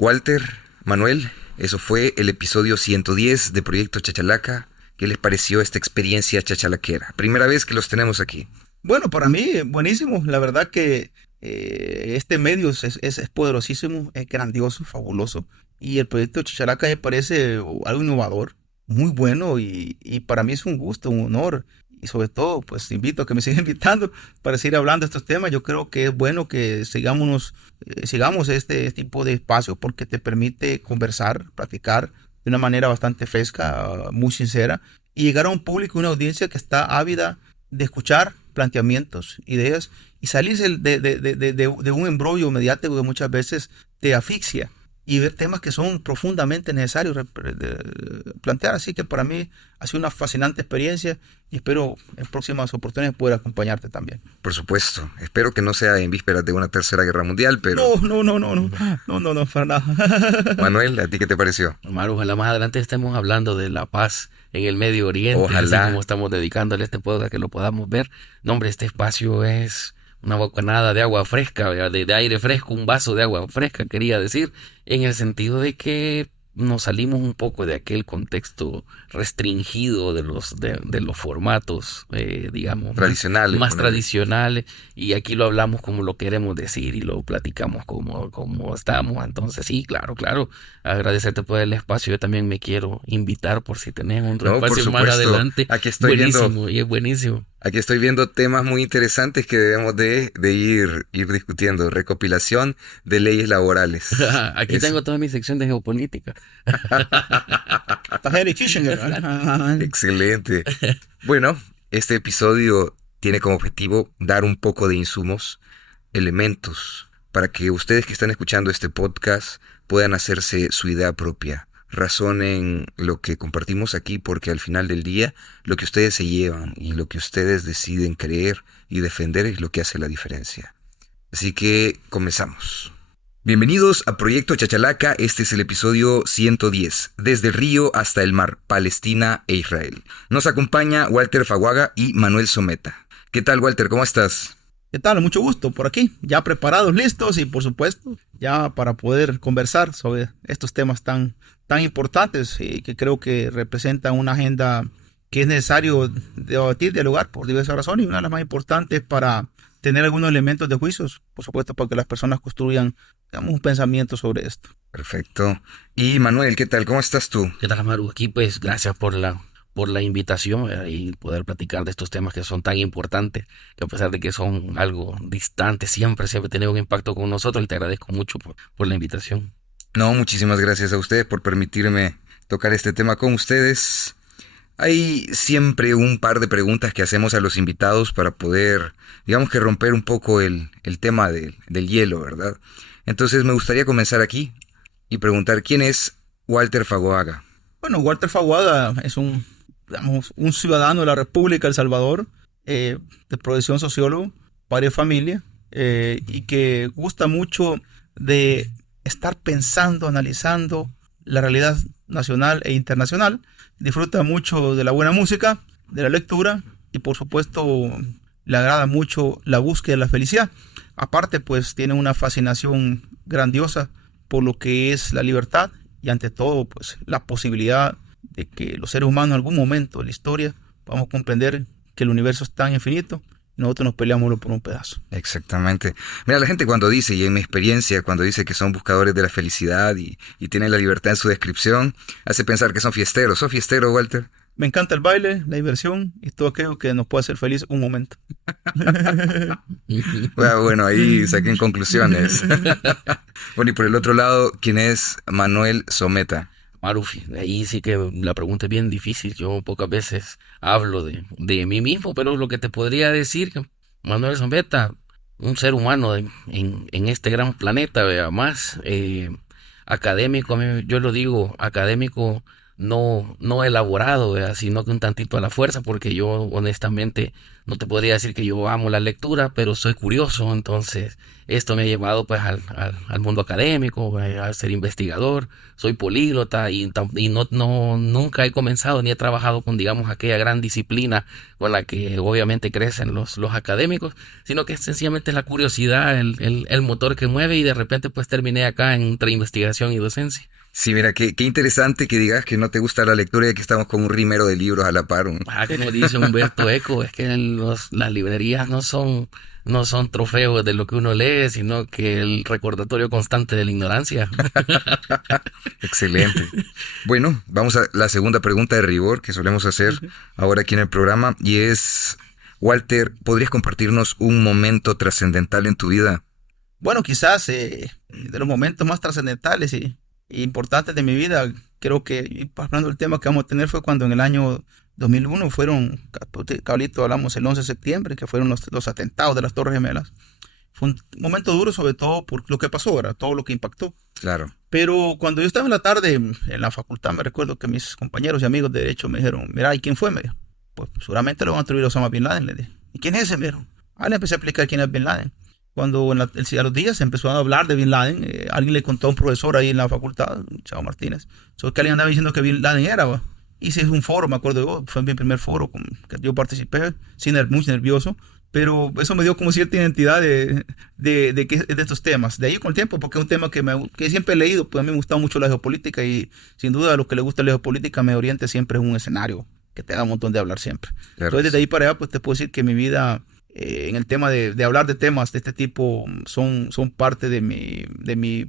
Walter, Manuel, eso fue el episodio 110 de Proyecto Chachalaca. ¿Qué les pareció esta experiencia chachalaquera? Primera vez que los tenemos aquí. Bueno, para mí, buenísimo. La verdad que este medio es poderosísimo, es grandioso, fabuloso. Y el proyecto Chacharaca me parece algo innovador, muy bueno y para mí es un gusto, un honor. Y sobre todo, pues invito a que me sigan invitando para seguir hablando de estos temas. Yo creo que es bueno que sigamos este tipo de espacio porque te permite conversar, platicar de una manera bastante fresca, muy sincera y llegar a un público, una audiencia que está ávida de escuchar planteamientos, ideas y salirse de un embrollo mediático que muchas veces te asfixia y ver temas que son profundamente necesarios plantear. Así que para mí ha sido una fascinante experiencia y espero en próximas oportunidades poder acompañarte también. Por supuesto, espero que no sea en vísperas de una tercera guerra mundial, pero... No, para nada. Manuel, ¿a ti qué te pareció? Omar, ojalá más adelante estemos hablando de la paz en el Medio Oriente, así Ojalá. como estamos dedicándole este podcast que lo podamos ver. No, hombre, este espacio es una bocanada de agua fresca, de aire fresco, un vaso de agua fresca, quería decir, en el sentido de que nos salimos un poco de aquel contexto restringido de los formatos, digamos, Tradicionales. más ponerle. tradicionales, y aquí lo hablamos como lo queremos decir y lo platicamos como estamos. Entonces, sí, claro, agradecerte por el espacio. Yo también me quiero invitar por si tenés otro No, por espacio más supuesto. adelante. Aquí estoy Buenísimo, viendo, y es buenísimo. aquí estoy viendo temas muy interesantes que debemos de ir discutiendo. Recopilación de leyes laborales. Aquí Es tengo toda mi sección de geopolítica. Está Henry Kissinger. excelente. Bueno, este episodio tiene como objetivo dar un poco de insumos, elementos, para que ustedes que están escuchando este podcast puedan hacerse su idea propia. Razonen lo que compartimos aquí porque al final del día lo que ustedes se llevan y lo que ustedes deciden creer y defender es lo que hace la diferencia. Así que comenzamos. Bienvenidos a Proyecto Chachalaca, este es el episodio 110, desde el río hasta el mar, Palestina e Israel. Nos acompaña Walter Faguaga y Manuel Someta. ¿Qué tal, Walter? ¿Cómo estás? ¿Qué tal? Mucho gusto por aquí, ya preparados, listos y por supuesto ya para poder conversar sobre estos temas tan importantes y que creo que representan una agenda que es necesario debatir, dialogar por diversas razones y una de las más importantes para tener algunos elementos de juicios, por supuesto, para que las personas construyan, digamos, un pensamiento sobre esto. Perfecto. Y Manuel, ¿qué tal? ¿Cómo estás tú? ¿Qué tal, Amaru? Aquí, pues, gracias por la invitación, y poder platicar de estos temas que son tan importantes, que a pesar de que son algo distantes, siempre tienen un impacto con nosotros, y te agradezco mucho por la invitación. No, muchísimas gracias a ustedes por permitirme tocar este tema con ustedes. Hay siempre un par de preguntas que hacemos a los invitados para poder, digamos que romper un poco el tema del hielo, ¿verdad? Entonces me gustaría comenzar aquí y preguntar quién es Walter Faguaga. Bueno, Walter Faguaga es digamos, un ciudadano de la República de El Salvador, de profesión sociólogo, padre de familia, y que gusta mucho de estar pensando, analizando la realidad nacional e internacional. Disfruta mucho de la buena música, de la lectura y por supuesto le agrada mucho la búsqueda de la felicidad. Aparte, pues tiene una fascinación grandiosa por lo que es la libertad y ante todo, pues la posibilidad de que los seres humanos en algún momento de la historia podamos comprender que el universo es tan infinito y nosotros nos peleamos por un pedazo. Exactamente. Mira, la gente cuando dice, y en mi experiencia, cuando dice que son buscadores de la felicidad y tienen la libertad en su descripción, hace pensar que son fiesteros. ¿Sos fiestero, Walter? Me encanta el baile, la diversión y todo aquello que nos puede hacer feliz un momento. Bueno, ahí saquen conclusiones. Bueno, y por el otro lado, ¿quién es Manuel Someta? Marufi, ahí sí que la pregunta es bien difícil. Yo pocas veces hablo de mí mismo, pero lo que te podría decir, que Manuel Zambeta, un ser humano en este gran planeta, vea, más académico, yo lo digo, académico no elaborado, ¿verdad? Sino que un tantito a la fuerza, porque yo honestamente no te podría decir que yo amo la lectura, pero soy curioso, entonces esto me ha llevado pues al mundo académico, a ser investigador, soy políglota y nunca he comenzado ni he trabajado con, digamos, aquella gran disciplina con la que obviamente crecen los académicos, sino que sencillamente es la curiosidad, el motor que mueve, y de repente pues terminé acá entre investigación y docencia. Sí, mira, qué interesante que digas que no te gusta la lectura y que estamos con un rimero de libros a la par. Como dice Humberto Eco, es que las librerías no son trofeos de lo que uno lee, sino que el recordatorio constante de la ignorancia. Excelente. Bueno, vamos a la segunda pregunta de rigor que solemos hacer ahora aquí en el programa, y es, Walter, ¿podrías compartirnos un momento trascendental en tu vida? Bueno, quizás de los momentos más trascendentales y importantes de mi vida, creo que, y hablando del tema que vamos a tener, fue cuando en el año 2001 fueron, cabalito, hablamos el 11 de septiembre, que fueron los atentados de las Torres Gemelas. Fue un momento duro, sobre todo por lo que pasó, ¿verdad? Todo lo que impactó. Claro. Pero cuando yo estaba en la tarde en la facultad, me recuerdo que mis compañeros y amigos de derecho me dijeron, mira, ¿y quién fue? Me dijo, pues seguramente lo van a atribuir a Osama Bin Laden. Le dije, ¿y quién es ese? Me dijeron. Le empecé a explicar quién es Bin Laden. Cuando a los días se empezó a hablar de Bin Laden, alguien le contó a un profesor ahí en la facultad, Chavo Martínez, sobre que alguien andaba diciendo que Bin Laden era, ¿va? Hice un foro, me acuerdo yo, fue mi primer foro que yo participé, muy nervioso, pero eso me dio como cierta identidad de estos temas. De ahí con el tiempo, porque es un tema que siempre he leído, pues a mí me gusta mucho la geopolítica, y sin duda a los que les gusta la geopolítica, Medio Oriente siempre es un escenario que te da un montón de hablar siempre. Claro. Entonces desde ahí para allá, pues te puedo decir que mi vida, en el tema de hablar de temas de este tipo, son parte de mi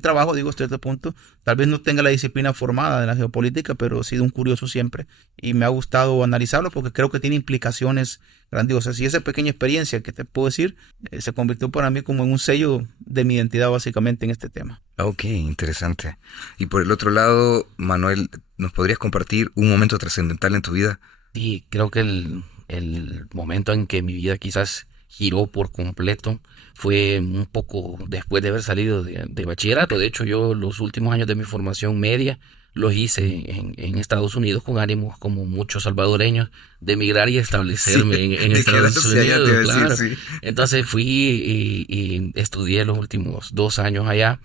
trabajo, digo, hasta este punto. Tal vez no tenga la disciplina formada de la geopolítica, pero he sido un curioso siempre y me ha gustado analizarlo porque creo que tiene implicaciones grandiosas. Y esa pequeña experiencia que te puedo decir se convirtió para mí como en un sello de mi identidad básicamente en este tema. Ok, interesante. Y por el otro lado, Manuel, ¿nos podrías compartir un momento trascendental en tu vida? Sí, creo que el momento en que mi vida quizás giró por completo fue un poco después de haber salido de bachillerato. De hecho, yo los últimos años de mi formación media los hice en Estados Unidos con ánimos, como muchos salvadoreños, de emigrar y establecerme en Estados Unidos. Claro. Sí. Entonces fui y estudié los últimos 2 años allá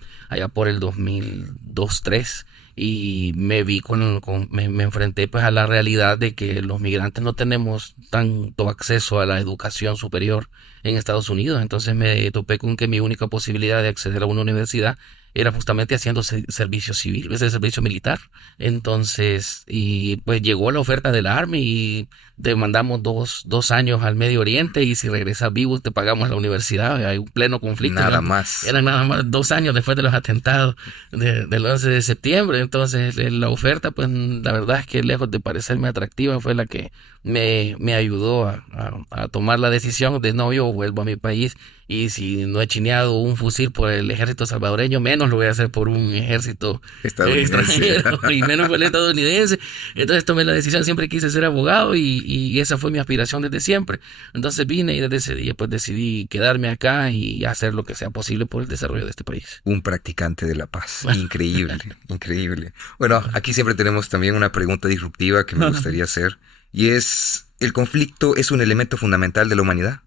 por el 2002-2003. Y me me enfrenté pues a la realidad de que los migrantes no tenemos tanto acceso a la educación superior en Estados Unidos. Entonces me topé con que mi única posibilidad de acceder a una universidad era justamente haciendo servicio civil, ese servicio militar. Entonces, y pues llegó la oferta del Army y te mandamos 2 años al Medio Oriente, y si regresas vivo te pagamos la universidad. Hay un pleno conflicto. Nada más. Eran nada más 2 años después de los atentados del 11 de septiembre. Entonces la oferta, pues la verdad es que lejos de parecerme atractiva, fue la que me ayudó a tomar la decisión de no, yo vuelvo a mi país, y si no he chineado un fusil por el ejército salvadoreño, menos lo voy a hacer por un ejército extranjero, y menos por el estadounidense. Entonces tomé la decisión, siempre quise ser abogado, y esa fue mi aspiración desde siempre. Entonces vine, y desde ese día pues decidí quedarme acá y hacer lo que sea posible por el desarrollo de este país. Un practicante de la paz. Increíble, increíble. Bueno, aquí siempre tenemos también una pregunta disruptiva que me gustaría hacer, y es, ¿el conflicto es un elemento fundamental de la humanidad?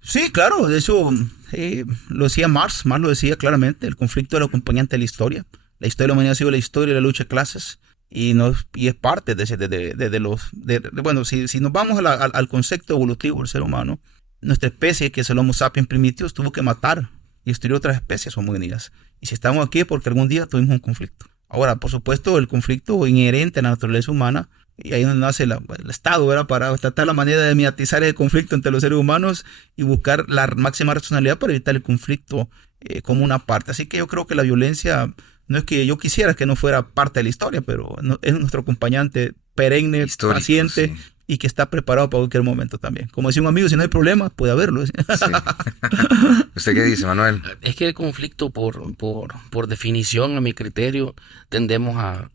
Sí, claro, de hecho lo decía Marx lo decía claramente, el conflicto es el acompañante de la historia. La historia de la humanidad ha sido la historia de la lucha de clases, y es parte bueno, si nos vamos al concepto evolutivo del ser humano, nuestra especie, que es el Homo sapiens primitivos, tuvo que matar y destruir otras especies homogéneas. Y si estamos aquí es porque algún día tuvimos un conflicto. Ahora, por supuesto, el conflicto inherente a la naturaleza humana, y ahí donde nace el Estado, ¿verdad? Para tratar la manera de mediatizar el conflicto entre los seres humanos y buscar la máxima racionalidad para evitar el conflicto como una parte. Así que yo creo que la violencia, no es que yo quisiera que no fuera parte de la historia, pero es nuestro acompañante perenne, histórico, paciente, sí, y que está preparado para cualquier momento también. Como decía un amigo, si no hay problema, puede haberlo. Sí. ¿Usted qué dice, Manuel? Es que el conflicto, por definición, a mi criterio, tendemos a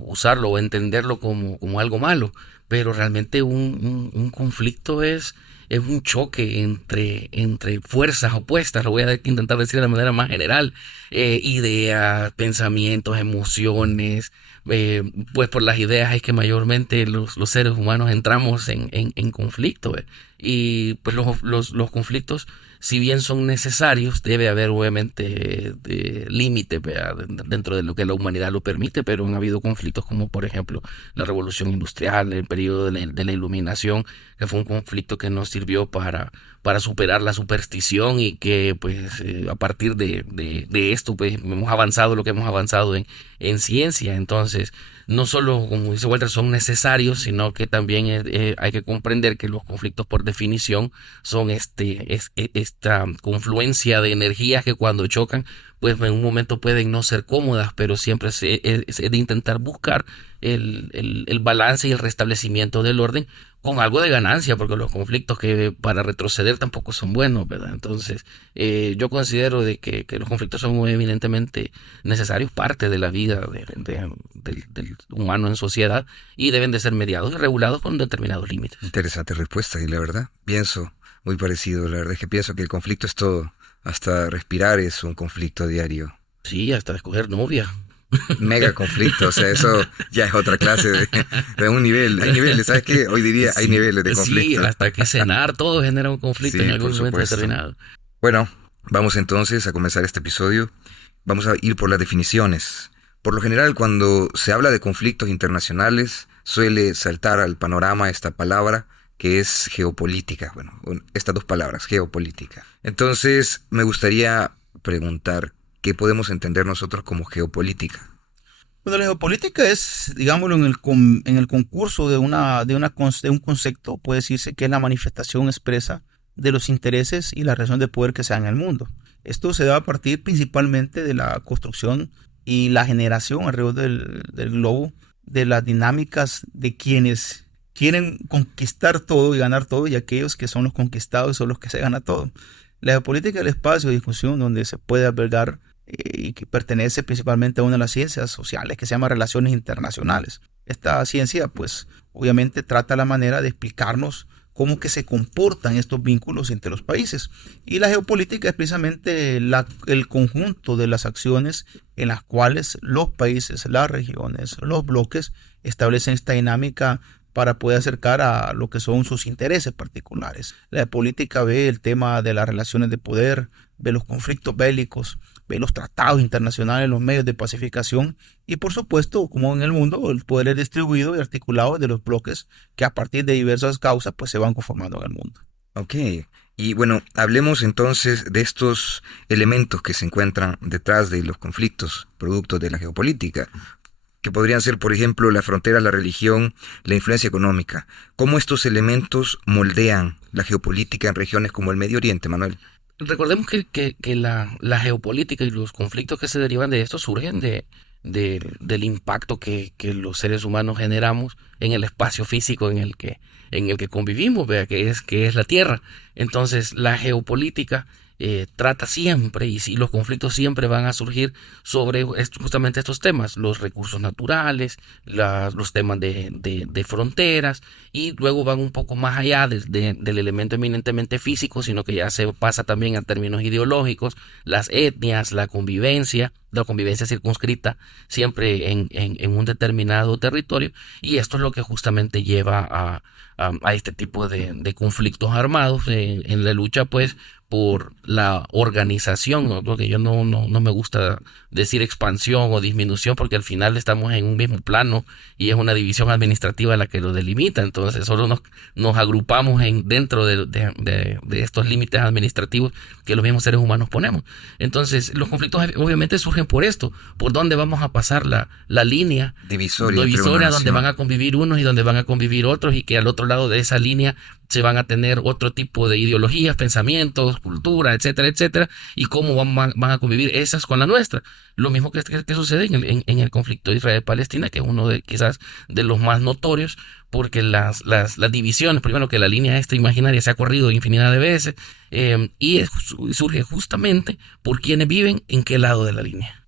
usarlo o entenderlo como algo malo, pero realmente un conflicto es un choque entre fuerzas opuestas, lo voy a intentar decir de la manera más general, ideas, pensamientos, emociones, pues por las ideas es que mayormente los seres humanos entramos en conflicto, y pues los conflictos, si bien son necesarios, debe haber obviamente límites dentro de lo que la humanidad lo permite, pero han habido conflictos como por ejemplo la revolución industrial, el periodo de la iluminación, que fue un conflicto que nos sirvió para superar la superstición y que pues a partir de esto pues hemos avanzado lo que hemos avanzado en ciencia. Entonces no solo, como dice Walter, son necesarios, sino que también hay que comprender que los conflictos por definición son esta confluencia de energías que cuando chocan pues en un momento pueden no ser cómodas, pero siempre es de intentar buscar el balance y el restablecimiento del orden con algo de ganancia, porque los conflictos que para retroceder tampoco son buenos, ¿verdad? Entonces, yo considero de que los conflictos son muy eminentemente necesarios, parte de la vida del humano en sociedad, y deben de ser mediados y regulados con determinados límites. Interesante respuesta, y la verdad, pienso muy parecido. La verdad es que pienso que el conflicto es todo. Hasta respirar es un conflicto diario. Sí, hasta escoger novia. Mega conflicto, o sea, eso ya es otra clase de un nivel. Hay niveles, ¿sabes qué? Hoy diría hay niveles de conflicto. Sí, hasta que cenar todo genera un conflicto Sí, en algún por momento supuesto. determinado. Bueno, vamos entonces a comenzar este episodio. Vamos a ir por las definiciones. Por lo general, cuando se habla de conflictos internacionales, suele saltar al panorama esta palabra que es geopolítica. Bueno, estas dos palabras, geopolítica. Entonces, me gustaría preguntar, ¿qué podemos entender nosotros como geopolítica? Bueno, la geopolítica es, digámoslo, en el concurso de un concepto, puede decirse que es la manifestación expresa de los intereses y la relación de poder que se da en el mundo. Esto se da a partir principalmente de la construcción y la generación alrededor del globo de las dinámicas de quienes quieren conquistar todo y ganar todo, y aquellos que son los conquistados son los que se gana todo. La geopolítica es el espacio de discusión donde se puede albergar y que pertenece principalmente a una de las ciencias sociales que se llama relaciones internacionales. Esta ciencia pues obviamente trata la manera de explicarnos cómo que se comportan estos vínculos entre los países, y la geopolítica es precisamente el conjunto de las acciones en las cuales los países, las regiones, los bloques establecen esta dinámica para poder acercar a lo que son sus intereses particulares. La política ve el tema de las relaciones de poder, ve los conflictos bélicos, ve los tratados internacionales, los medios de pacificación y por supuesto, como en el mundo, el poder es distribuido y articulado de los bloques que a partir de diversas causas pues se van conformando en el mundo. Ok, y bueno, hablemos entonces de estos elementos que se encuentran detrás de los conflictos, productos de la geopolítica, que podrían ser, por ejemplo, la frontera, la religión, la influencia económica. ¿Cómo estos elementos moldean la geopolítica en regiones como el Medio Oriente, Manuel? Recordemos que la geopolítica y los conflictos que se derivan de esto surgen del impacto que los seres humanos generamos en el espacio físico en el que convivimos, ¿verdad? que es la Tierra. Entonces, la geopolítica trata siempre, y si los conflictos siempre van a surgir sobre justamente estos temas, los recursos naturales, los temas de fronteras, y luego van un poco más allá del elemento eminentemente físico, sino que ya se pasa también a términos ideológicos, las etnias, la convivencia circunscrita siempre en un determinado territorio, y esto es lo que justamente lleva a este tipo de conflictos armados en la lucha pues por la organización, ¿no? Porque yo no me gusta decir expansión o disminución, porque al final estamos en un mismo plano y es una división administrativa la que lo delimita. Entonces solo nos agrupamos dentro de estos límites administrativos que los mismos seres humanos ponemos. Entonces los conflictos obviamente surgen por esto, por dónde vamos a pasar la línea Divisoria donde van a convivir unos y donde van a convivir otros, y que al otro lado de esa línea se van a tener otro tipo de ideologías, pensamientos, cultura, etcétera, etcétera, y cómo van a convivir esas con la nuestra. Lo mismo que sucede en el conflicto Israel-Palestina, que es uno quizás de los más notorios, porque las divisiones, primero que la línea esta imaginaria se ha corrido infinidad de veces, y surge justamente por quienes viven en qué lado de la línea.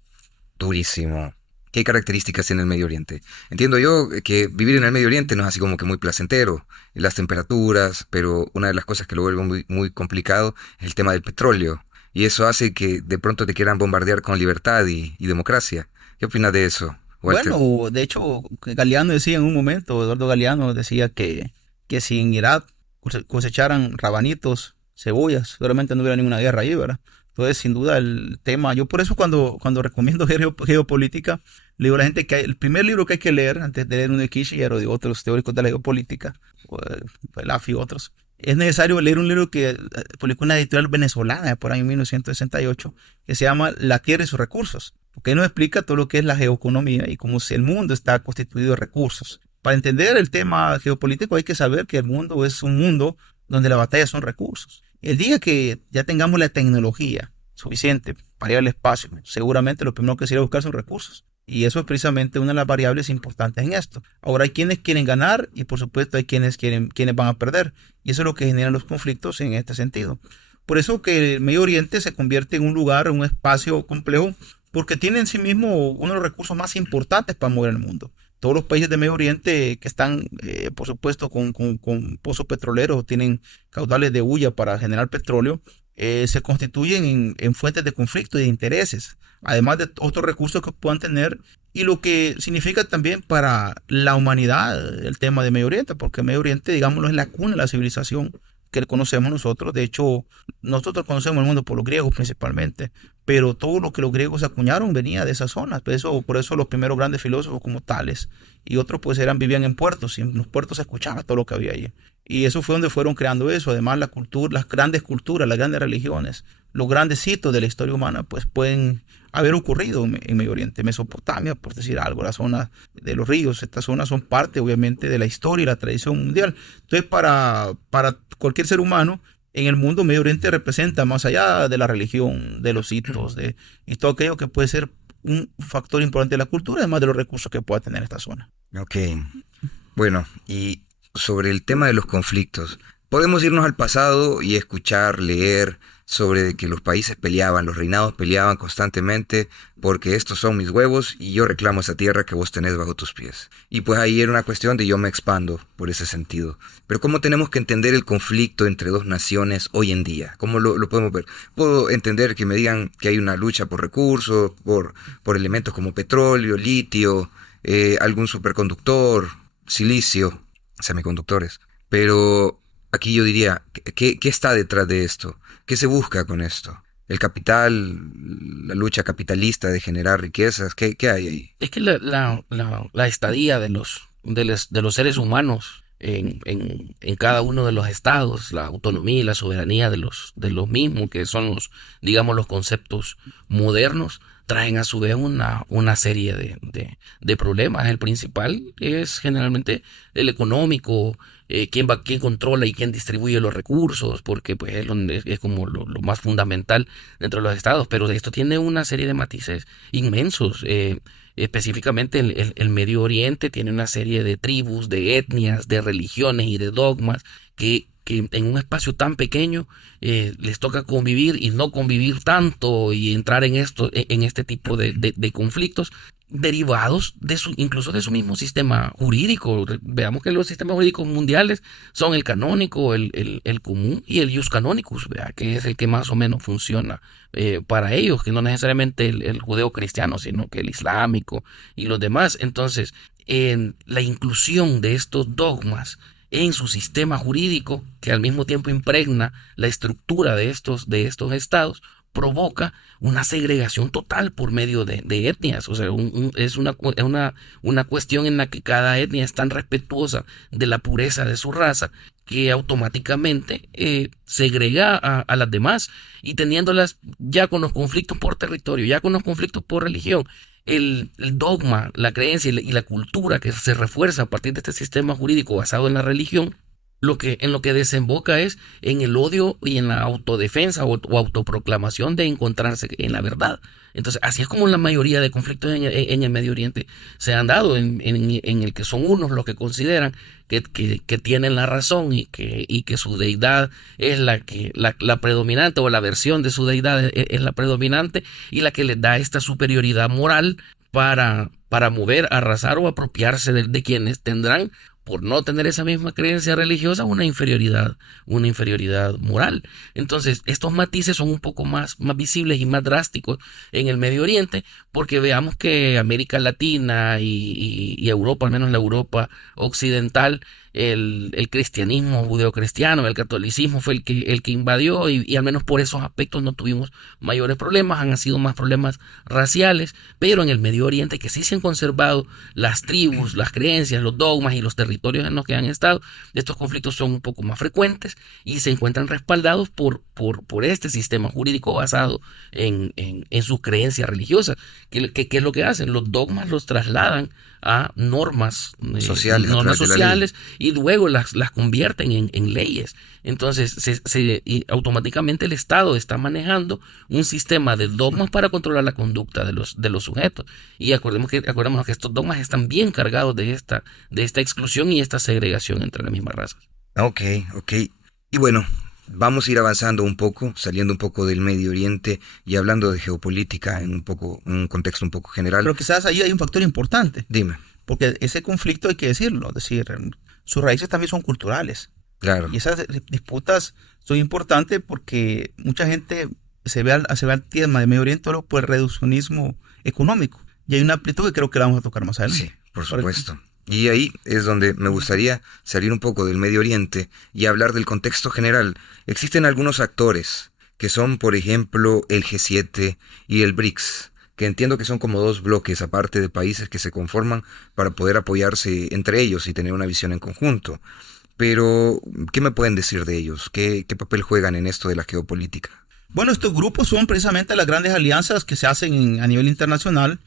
Durísimo. ¿Qué características tiene el Medio Oriente? Entiendo yo que vivir en el Medio Oriente no es así como que muy placentero, las temperaturas, pero una de las cosas que lo vuelve muy, muy complicado es el tema del petróleo. Y eso hace que de pronto te quieran bombardear con libertad y democracia. ¿Qué opinas de eso, Walter? Bueno, de hecho, Galeano decía en un momento, Eduardo Galeano decía que si en Irak cosecharan rabanitos, cebollas, seguramente no hubiera ninguna guerra ahí, ¿verdad? Entonces, sin duda, el tema, yo por eso cuando recomiendo geopolítica, le digo a la gente que el primer libro que hay que leer, antes de leer uno de Kissinger o de otros teóricos de la geopolítica, o el AFI y otros, es necesario leer un libro que publicó una editorial venezolana por año 1968, que se llama La Tierra y sus recursos, porque ahí nos explica todo lo que es la geoeconomía y cómo el mundo está constituido de recursos. Para entender el tema geopolítico hay que saber que el mundo es un mundo donde la batalla son recursos. El día que ya tengamos la tecnología suficiente para ir al espacio, seguramente lo primero que se irá a buscar son recursos. Y eso es precisamente una de las variables importantes en esto. Ahora hay quienes quieren ganar y por supuesto hay quienes van a perder. Y eso es lo que genera los conflictos en este sentido. Por eso que el Medio Oriente se convierte en un lugar, un espacio complejo, porque tiene en sí mismo uno de los recursos más importantes para mover el mundo. Todos los países de Medio Oriente que están, por supuesto, con pozos petroleros, tienen caudales de hulla para generar petróleo, se constituyen en fuentes de conflicto y de intereses, además de otros recursos que puedan tener, y lo que significa también para la humanidad el tema de Medio Oriente, porque Medio Oriente, digámoslo, es la cuna de la civilización que conocemos nosotros. De hecho, nosotros conocemos el mundo por los griegos principalmente, pero todo lo que los griegos acuñaron venía de esas zonas. Por eso los primeros grandes filósofos como Tales y otros pues vivían en puertos, y en los puertos se escuchaba todo lo que había allí. Y eso fue donde fueron creando eso. Además, la cultura, las grandes culturas, las grandes religiones, los grandes hitos de la historia humana pues pueden haber ocurrido en Medio Oriente. Mesopotamia, por decir algo, la zona de los ríos, estas zonas son parte obviamente de la historia y la tradición mundial. Entonces, para cualquier ser humano en el mundo, Medio Oriente representa más allá de la religión, de los hitos, y todo aquello que puede ser un factor importante de la cultura, además de los recursos que pueda tener esta zona. Ok. Bueno, y sobre el tema de los conflictos, podemos irnos al pasado y escuchar, leer sobre que los países peleaban, los reinados peleaban constantemente porque estos son mis huevos y yo reclamo esa tierra que vos tenés bajo tus pies. Y pues ahí era una cuestión de yo me expando por ese sentido. Pero ¿cómo tenemos que entender el conflicto entre dos naciones hoy en día? ¿Cómo lo podemos ver? Puedo entender que me digan que hay una lucha por recursos, por elementos como petróleo, litio, algún superconductor, silicio, semiconductores. Pero aquí yo diría, ¿qué está detrás de esto? ¿Qué se busca con esto? El capital, la lucha capitalista de generar riquezas, ¿qué hay ahí? Es que la estadía de los seres humanos en cada uno de los estados, la autonomía y la soberanía de los mismos, que son digamos, los conceptos modernos, traen a su vez una serie de problemas. El principal es generalmente el económico, quién controla y quién distribuye los recursos, porque pues es como lo más fundamental dentro de los estados. Pero esto tiene una serie de matices inmensos. Específicamente el Medio Oriente tiene una serie de tribus, de etnias, de religiones y de dogmas que en un espacio tan pequeño les toca convivir y no convivir tanto y entrar en este tipo de conflictos derivados incluso de su mismo sistema jurídico. Veamos que los sistemas jurídicos mundiales son el canónico, el común y el ius canonicus, ¿verdad? Que es el que más o menos funciona para ellos, que no necesariamente el judeo-cristiano, sino que el islámico y los demás. Entonces, la inclusión de estos dogmas en su sistema jurídico, que al mismo tiempo impregna la estructura de estos estados, provoca una segregación total por medio de etnias. O sea, es una cuestión en la que cada etnia es tan respetuosa de la pureza de su raza que automáticamente segrega a las demás, y teniéndolas ya con los conflictos por territorio, ya con los conflictos por religión, el dogma, la creencia y la cultura que se refuerza a partir de este sistema jurídico basado en la religión, en lo que desemboca es en el odio y en la autodefensa o autoproclamación de encontrarse en la verdad. Entonces, así es como la mayoría de conflictos en el Medio Oriente se han dado, en el que son unos los que consideran que tienen la razón y que su deidad es la predominante, o la versión de su deidad es la predominante y la que les da esta superioridad moral para para mover, arrasar o apropiarse de quienes tendrán, por no tener esa misma creencia religiosa, una inferioridad moral. Entonces, estos matices son un poco más visibles y más drásticos en el Medio Oriente, porque veamos que América Latina y Europa, al menos la Europa occidental, el cristianismo judeocristiano, el catolicismo fue el que invadió, y al menos por esos aspectos no tuvimos mayores problemas. Han sido más problemas raciales, pero en el Medio Oriente, que sí se han conservado las tribus, las creencias, los dogmas y los territorios en los que han estado, estos conflictos son un poco más frecuentes y se encuentran respaldados por este sistema jurídico basado en sus creencias religiosas. ¿Qué es lo que hacen? Los dogmas los trasladan a normas sociales y luego las convierten en leyes. Entonces, y automáticamente el Estado está manejando un sistema de dogmas para controlar la conducta de los sujetos. Y acordémonos que estos dogmas están bien cargados de esta exclusión y esta segregación entre las mismas razas. Ok. Y bueno, vamos a ir avanzando un poco, saliendo un poco del Medio Oriente y hablando de geopolítica en un contexto un poco general. Pero quizás ahí hay un factor importante. Dime. Porque ese conflicto hay que decirlo, es decir, sus raíces también son culturales. Claro. Y esas disputas son importantes porque mucha gente se ve al tema de Medio Oriente solo por el reduccionismo económico. Y hay una amplitud que creo que la vamos a tocar más adelante. Sí, por supuesto. Y ahí es donde me gustaría salir un poco del Medio Oriente y hablar del contexto general. Existen algunos actores que son, por ejemplo, el G7 y el BRICS, que entiendo que son como dos bloques aparte de países que se conforman para poder apoyarse entre ellos y tener una visión en conjunto. Pero, ¿qué me pueden decir de ellos? ¿Qué papel juegan en esto de la geopolítica? Bueno, estos grupos son precisamente las grandes alianzas que se hacen a nivel internacional.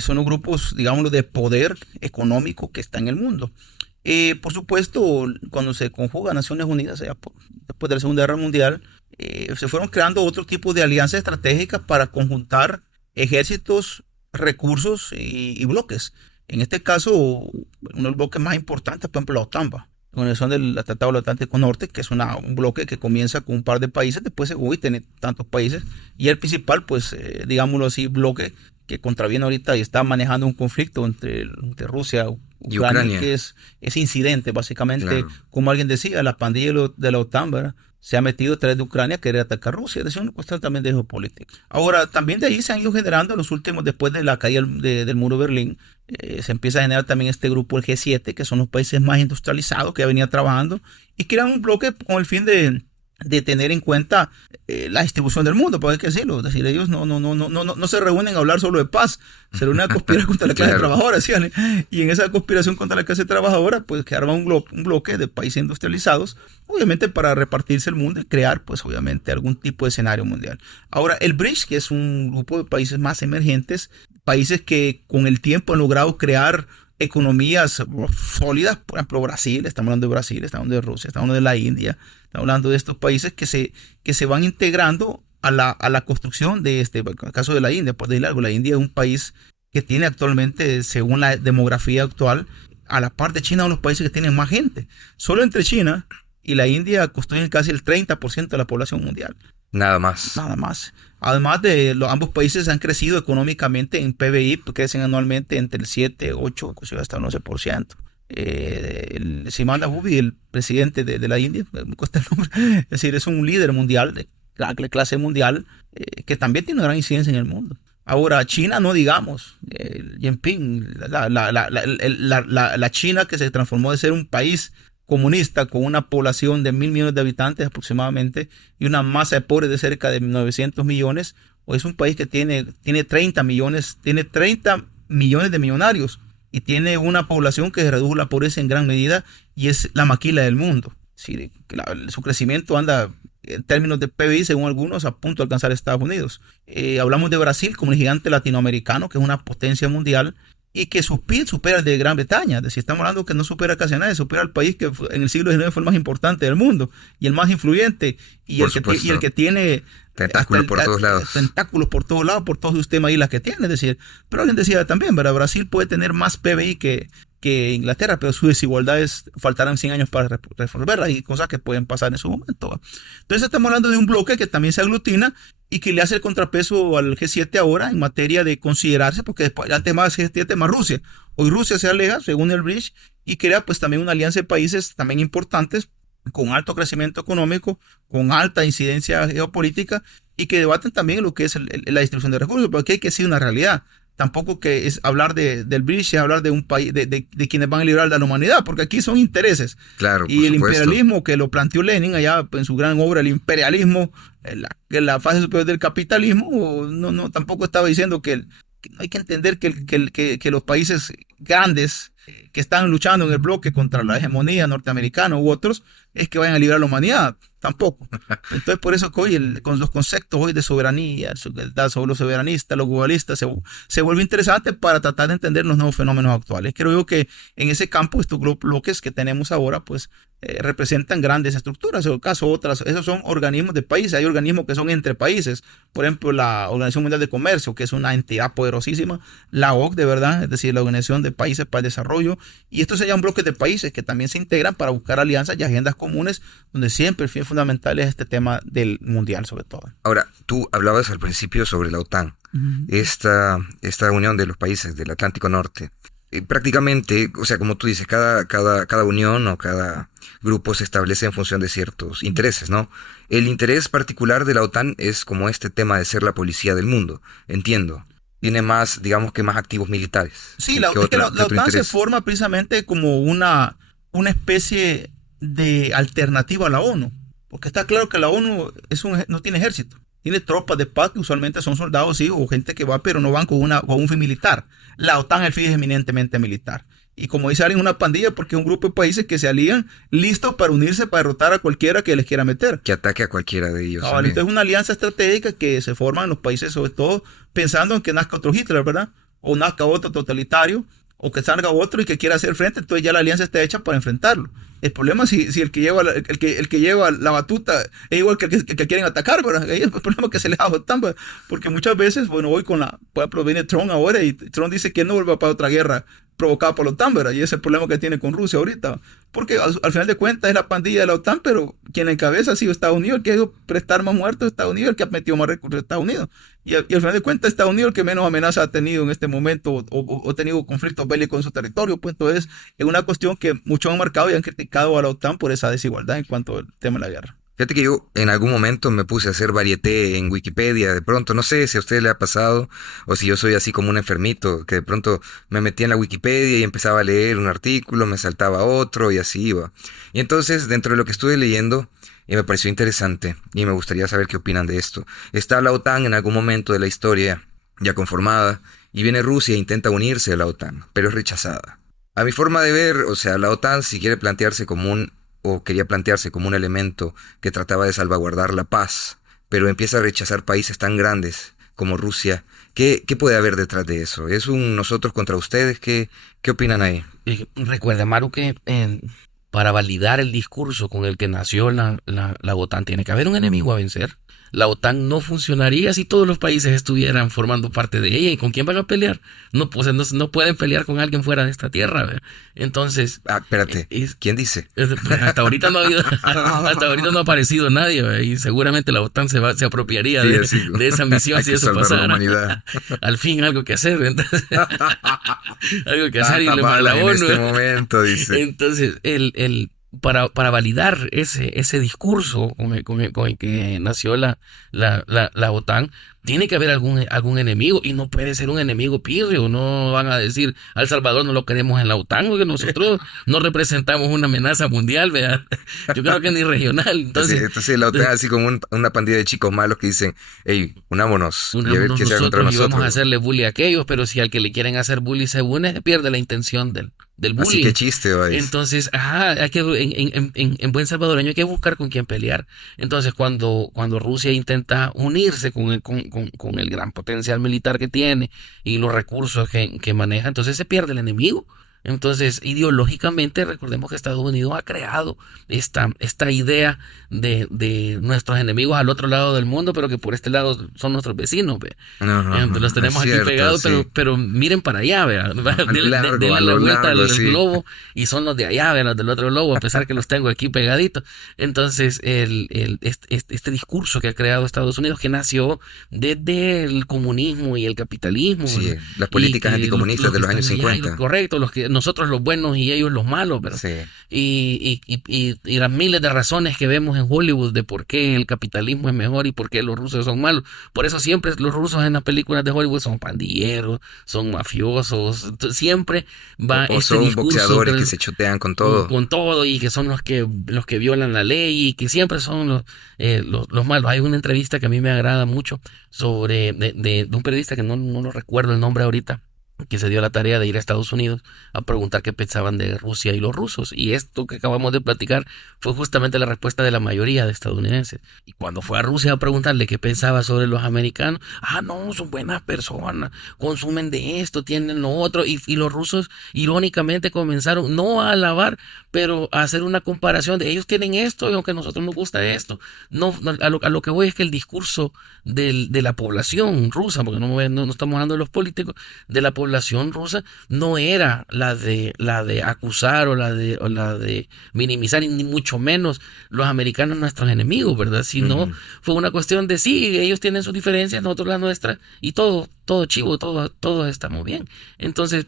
Son los grupos, digámoslo, de poder económico que está en el mundo. Por supuesto, cuando se conjuga Naciones Unidas, después de la Segunda Guerra Mundial, se fueron creando otro tipo de alianzas estratégicas para conjuntar ejércitos, recursos y bloques. En este caso, uno de los bloques más importantes, por ejemplo, la OTAN, la Organización del Tratado del Atlántico Norte, que es un bloque que comienza con un par de países, después se tiene tantos países, y el principal, pues, digámoslo así, bloque que contraviene ahorita y está manejando un conflicto entre Rusia y Ucrania, que es incidente, básicamente, claro. Como alguien decía, la pandilla de la OTAN, ¿verdad?, se ha metido a través de Ucrania a querer atacar a Rusia. Es decir, una cuestión también de geopolítica. Ahora, también de ahí se han ido generando los últimos, después de la caída del muro de Berlín, se empieza a generar también este grupo, el G7, que son los países más industrializados que ya venía trabajando y crean un bloque con el fin de tener en cuenta la distribución del mundo, por hay que decirlo. Es decir, ellos no se reúnen a hablar solo de paz, se reúnen a conspirar contra la clase trabajadora, ¿sí? Y en esa conspiración contra la clase trabajadora, pues que arma un bloque de países industrializados, obviamente para repartirse el mundo y crear, pues obviamente, algún tipo de escenario mundial. Ahora, el BRICS, que es un grupo de países más emergentes, países que con el tiempo han logrado crear economías sólidas. Por ejemplo, Brasil, estamos hablando de Brasil, estamos hablando de Rusia, estamos hablando de la India, estamos hablando de estos países que se van integrando a la construcción de el caso de la India. Por decir algo, la India es un país que tiene actualmente, según la demografía actual, a la par de China, uno de los países que tienen más gente. Solo entre China y la India construyen casi el 30% de la población mundial. Nada más. Además de ambos países han crecido económicamente en PBI, crecen anualmente entre el 7, 8, hasta el 11%. Simanda Bubi, el presidente de la India, me cuesta el nombre, es decir, es un líder mundial, de clase mundial, que también tiene una gran incidencia en el mundo. Ahora, China, no digamos, Jinping, la China que se transformó de ser un país comunista con una población de 1.000 millones de habitantes aproximadamente y una masa de pobres de cerca de 900 millones, o es un país que tiene 30 millones de millonarios y tiene una población que redujo la pobreza en gran medida y es la maquila del mundo. Sí, su crecimiento anda, en términos de PBI, según algunos, a punto de alcanzar a Estados Unidos. Hablamos de Brasil como el gigante latinoamericano, que es una potencia mundial y que su PIB supera el de Gran Bretaña. Es decir, estamos hablando que no supera casi a nadie, supera al país que en el siglo XIX fue el más importante del mundo y el más influyente y el que tiene tentáculos por todos lados. Tentáculos por todos lados, por todo su sistema de islas que tiene. Es decir, pero alguien decía también, ¿verdad? Brasil puede tener más PBI que que Inglaterra, pero sus desigualdades faltarán 100 años para resolverlas y cosas que pueden pasar en su momento, ¿va? Entonces estamos hablando de un bloque que también se aglutina y que le hace el contrapeso al G7 ahora en materia de considerarse, porque después, antes más G7 más Rusia. Hoy Rusia se aleja, según el Bridge, y crea pues también una alianza de países también importantes, con alto crecimiento económico, con alta incidencia geopolítica, y que debaten también lo que es la distribución de recursos, porque hay que decir una realidad. Tampoco que es hablar del British, es hablar de un país, de quienes van a liberar a la humanidad, porque aquí son intereses. Claro, y el supuesto. imperialismo que lo planteó Lenin allá en su gran obra, el imperialismo, la fase superior del capitalismo, tampoco estaba diciendo que hay que entender que los países grandes que están luchando en el bloque contra la hegemonía norteamericana u otros, es que vayan a liberar a la humanidad, tampoco. Entonces por eso que hoy con los conceptos hoy de soberanía, sobre los soberanistas, los globalistas, se vuelve interesante para tratar de entender los nuevos fenómenos actuales. Creo yo que en ese campo estos bloques que tenemos ahora pues representan grandes estructuras. En el caso otras, esos son organismos de países, hay organismos que son entre países, por ejemplo la Organización Mundial de Comercio, que es una entidad poderosísima, la OCDE, ¿verdad? Es decir, la Organización de Países para el Desarrollo, y estos serían bloques de países que también se integran para buscar alianzas y agendas comunes, donde siempre el fin fundamental es este tema del mundial sobre todo. Ahora, tú hablabas al principio sobre la OTAN, esta unión de los países del Atlántico Norte. Prácticamente, o sea, como tú dices, cada unión o cada grupo se establece en función de ciertos intereses, ¿no? El interés particular de la OTAN es como este tema de ser la policía del mundo, entiendo. Tiene más, digamos que más activos militares. Sí, la OTAN se forma precisamente como una especie de alternativa a la ONU, porque está claro que la ONU no tiene ejército. Tiene tropas de paz que usualmente son soldados, sí, o gente que va, pero no van con un fin militar. La OTAN, el fin es eminentemente militar. Y como dice alguien, una pandilla, porque es un grupo de países que se alían listos para unirse, para derrotar a cualquiera que les quiera meter. Que ataque a cualquiera de ellos. Entonces es una alianza estratégica que se forma en los países, sobre todo pensando en que nazca otro Hitler, ¿verdad? O nazca otro totalitario, o que salga otro y que quiera hacer frente, entonces ya la alianza está hecha para enfrentarlo. El problema es si el que lleva la batuta es igual que el que quieren atacar, ¿verdad? Ahí es el problema que se les da a OTAN, porque muchas veces, bueno, hoy por ejemplo, viene Trump ahora y Trump dice que no vuelva para otra guerra provocada por la OTAN, ¿verdad? Y ese es el problema que tiene con Rusia ahorita, porque al final de cuentas es la pandilla de la OTAN, pero quien encabeza ha sido Estados Unidos, el que ha ido a prestar más muertos Estados Unidos, el que ha metido más recursos de Estados Unidos. Y al final de cuentas Estados Unidos el que menos amenaza ha tenido en este momento o ha tenido conflictos bélicos en su territorio. Pues entonces es una cuestión que muchos han marcado y han criticado a la OTAN por esa desigualdad en cuanto al tema de la guerra. Fíjate que yo en algún momento me puse a hacer varieté en Wikipedia, de pronto, no sé si a usted le ha pasado o si yo soy así como un enfermito, que de pronto me metía en la Wikipedia y empezaba a leer un artículo, me saltaba otro y así iba. Y entonces dentro de lo que estuve leyendo, y me pareció interesante y me gustaría saber qué opinan de esto. Está la OTAN en algún momento de la historia ya conformada y viene Rusia e intenta unirse a la OTAN, pero es rechazada. A mi forma de ver, o sea, la OTAN si quiere plantearse como quería plantearse como un elemento que trataba de salvaguardar la paz, pero empieza a rechazar países tan grandes como Rusia. ¿Qué puede haber detrás de eso? ¿Es un nosotros contra ustedes? ¿Qué opinan ahí? Recuerda, Maru, que para validar el discurso con el que nació la OTAN tiene que haber un enemigo a vencer. La OTAN no funcionaría si todos los países estuvieran formando parte de ella. ¿Y con quién van a pelear? No pueden pelear con alguien fuera de esta tierra, ¿verdad? Entonces... espérate, ¿quién dice? Hasta ahorita no ha aparecido nadie, ¿verdad? Y seguramente la OTAN se apropiaría de esa misión si eso pasara. Al fin algo que hacer, entonces, algo que hacer y la ONU. En este momento, dice. Entonces, para validar ese discurso con el que nació la OTAN, tiene que haber algún enemigo, y no puede ser un enemigo pírreo. No van a decir a El Salvador no lo queremos en la OTAN, porque nosotros no representamos una amenaza mundial, ¿verdad? Yo creo que ni regional. Entonces la OTAN así como una pandilla de chicos malos que dicen, hey, unámonos y a ver qué sea contra nosotros. Vamos a hacerle bully a aquellos, pero si al que le quieren hacer bully se une, se pierde la intención del bullying. Así que chiste, ¿vais? Entonces, hay que, en buen salvadoreño hay que buscar con quién pelear. Entonces, cuando Rusia intenta unirse con el gran potencial militar que tiene y los recursos que maneja, entonces se pierde el enemigo. Entonces, ideológicamente, recordemos que Estados Unidos ha creado esta idea de nuestros enemigos al otro lado del mundo, pero que por este lado son nuestros vecinos, ¿ve? Entonces, los tenemos aquí pegados, pero miren para allá, ¿ve? Denle la vuelta al globo y son los de allá, ¿ve? Los del otro globo, a pesar que los tengo aquí pegaditos. Entonces, este discurso que ha creado Estados Unidos, que nació desde el comunismo y el capitalismo. Sí, las políticas anticomunistas de los años 50. Correcto, nosotros los buenos y ellos los malos, ¿verdad? Sí. Y las miles de razones que vemos en Hollywood de por qué el capitalismo es mejor y por qué los rusos son malos. Por eso siempre los rusos en las películas de Hollywood son pandilleros, son mafiosos, siempre va o son boxeadores que se chotean con todo. Con todo, y que son los que violan la ley y que siempre son los malos. Hay una entrevista que a mí me agrada mucho de un periodista que no lo recuerdo el nombre ahorita, que se dio la tarea de ir a Estados Unidos a preguntar qué pensaban de Rusia y los rusos. Y esto que acabamos de platicar fue justamente la respuesta de la mayoría de estadounidenses. Y cuando fue a Rusia a preguntarle qué pensaba sobre los americanos, no, son buenas personas, consumen de esto, tienen lo otro. Y los rusos irónicamente comenzaron no a alabar, pero a hacer una comparación de ellos tienen esto y aunque a nosotros nos gusta esto. No, a lo que voy es que el discurso de la población rusa, porque no estamos hablando de los políticos, de la población rusa no era la de acusar o la de minimizar, ni mucho menos los americanos nuestros enemigos, ¿verdad? Sino fue una cuestión de sí, ellos tienen sus diferencias, nosotros las nuestras, y todo chivo, todo estamos bien. Entonces,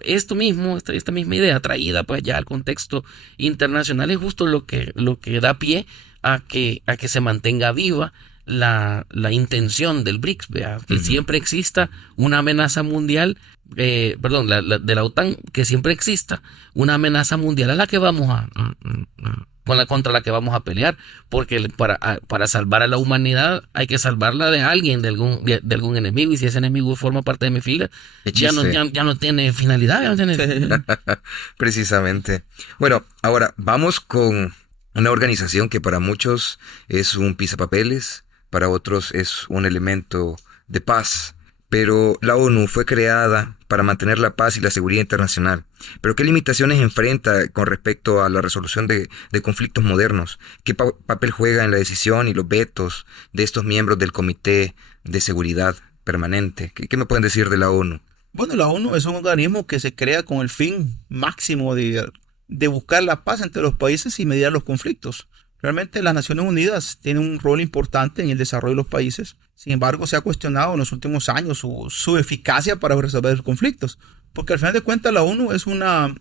esta misma idea traída pues ya al contexto internacional es justo lo que da pie a que se mantenga viva la intención del BRICS, ¿vea? Que siempre exista una amenaza mundial, de la OTAN, que siempre exista una amenaza mundial a la que vamos contra la que vamos a pelear, porque para salvar a la humanidad hay que salvarla de alguien, de algún enemigo, y si ese enemigo forma parte de mi fila, ya no tiene finalidad, ya no tiene... Precisamente. Bueno, ahora vamos con una organización que para muchos es un pisapapeles, para otros es un elemento de paz, pero la ONU fue creada para mantener la paz y la seguridad internacional. ¿Pero qué limitaciones enfrenta con respecto a la resolución de conflictos modernos? ¿Qué papel juega en la decisión y los vetos de estos miembros del Comité de Seguridad Permanente? ¿Qué me pueden decir de la ONU? Bueno, la ONU es un organismo que se crea con el fin máximo de buscar la paz entre los países y mediar los conflictos. Realmente las Naciones Unidas tienen un rol importante en el desarrollo de los países. Sin embargo, se ha cuestionado en los últimos años su eficacia para resolver los conflictos. Porque al final de cuentas la ONU es una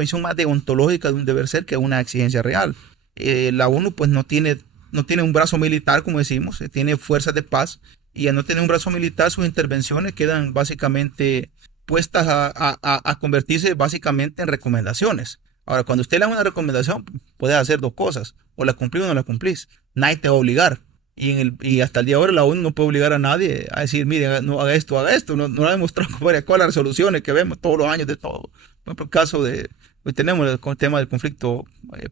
visión más deontológica de un deber ser que una exigencia real. La ONU pues no tiene un brazo militar, como decimos, tiene fuerzas de paz. Y al no tener un brazo militar, sus intervenciones quedan básicamente puestas a convertirse básicamente en recomendaciones. Ahora, cuando usted le da una recomendación, puede hacer dos cosas. O la cumplís o no la cumplís. Nadie te va a obligar. Y hasta el día de ahora la ONU no puede obligar a nadie a decir, mire, no haga esto, haga esto. No lo ha demostrado con las resoluciones que vemos todos los años de todo. Por ejemplo, el caso hoy tenemos el tema del conflicto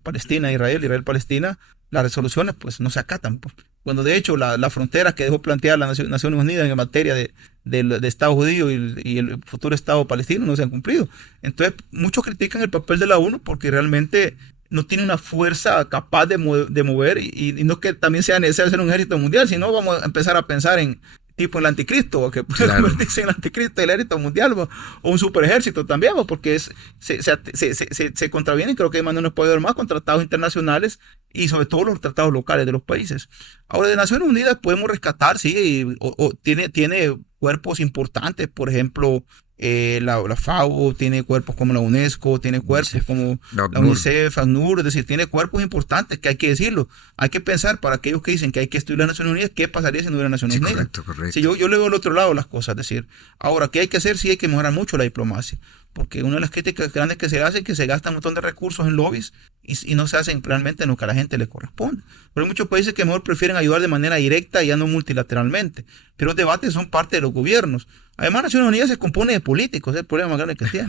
Palestina-Israel, Israel-Palestina. Las resoluciones pues no se acatan. Cuando de hecho la frontera que dejó plantear las Naciones Unidas en materia de Estado judío y el futuro Estado palestino no se han cumplido. Entonces muchos critican el papel de la ONU porque realmente no tiene una fuerza capaz de mover y no que también sea necesario ser un ejército mundial, sino vamos a empezar a pensar en tipo el anticristo, que puede convertirse en el anticristo del ejército mundial, o un super ejército también, porque se contravienen, creo que hay no puede más con tratados internacionales y sobre todo los tratados locales de los países. Ahora, de Naciones Unidas podemos rescatar, sí, tiene cuerpos importantes, por ejemplo, la FAO tiene cuerpos como la UNESCO, tiene cuerpos como la UNICEF, ACNUR, es decir, tiene cuerpos importantes que hay que decirlo. Hay que pensar para aquellos que dicen que hay que estudiar las Naciones Unidas, ¿qué pasaría si no hubiera Naciones Unidas? Correcto. Sí, yo le veo al otro lado las cosas, es decir, ahora, ¿qué hay que hacer? Sí, hay que mejorar mucho la diplomacia, porque una de las críticas grandes que se hace es que se gastan un montón de recursos en lobbies y no se hacen realmente en lo que a la gente le corresponde. Pero hay muchos países que mejor prefieren ayudar de manera directa y ya no multilateralmente. Pero los debates son parte de los gobiernos. Además, Naciones Unidas se compone de políticos, es el problema más grande que tiene.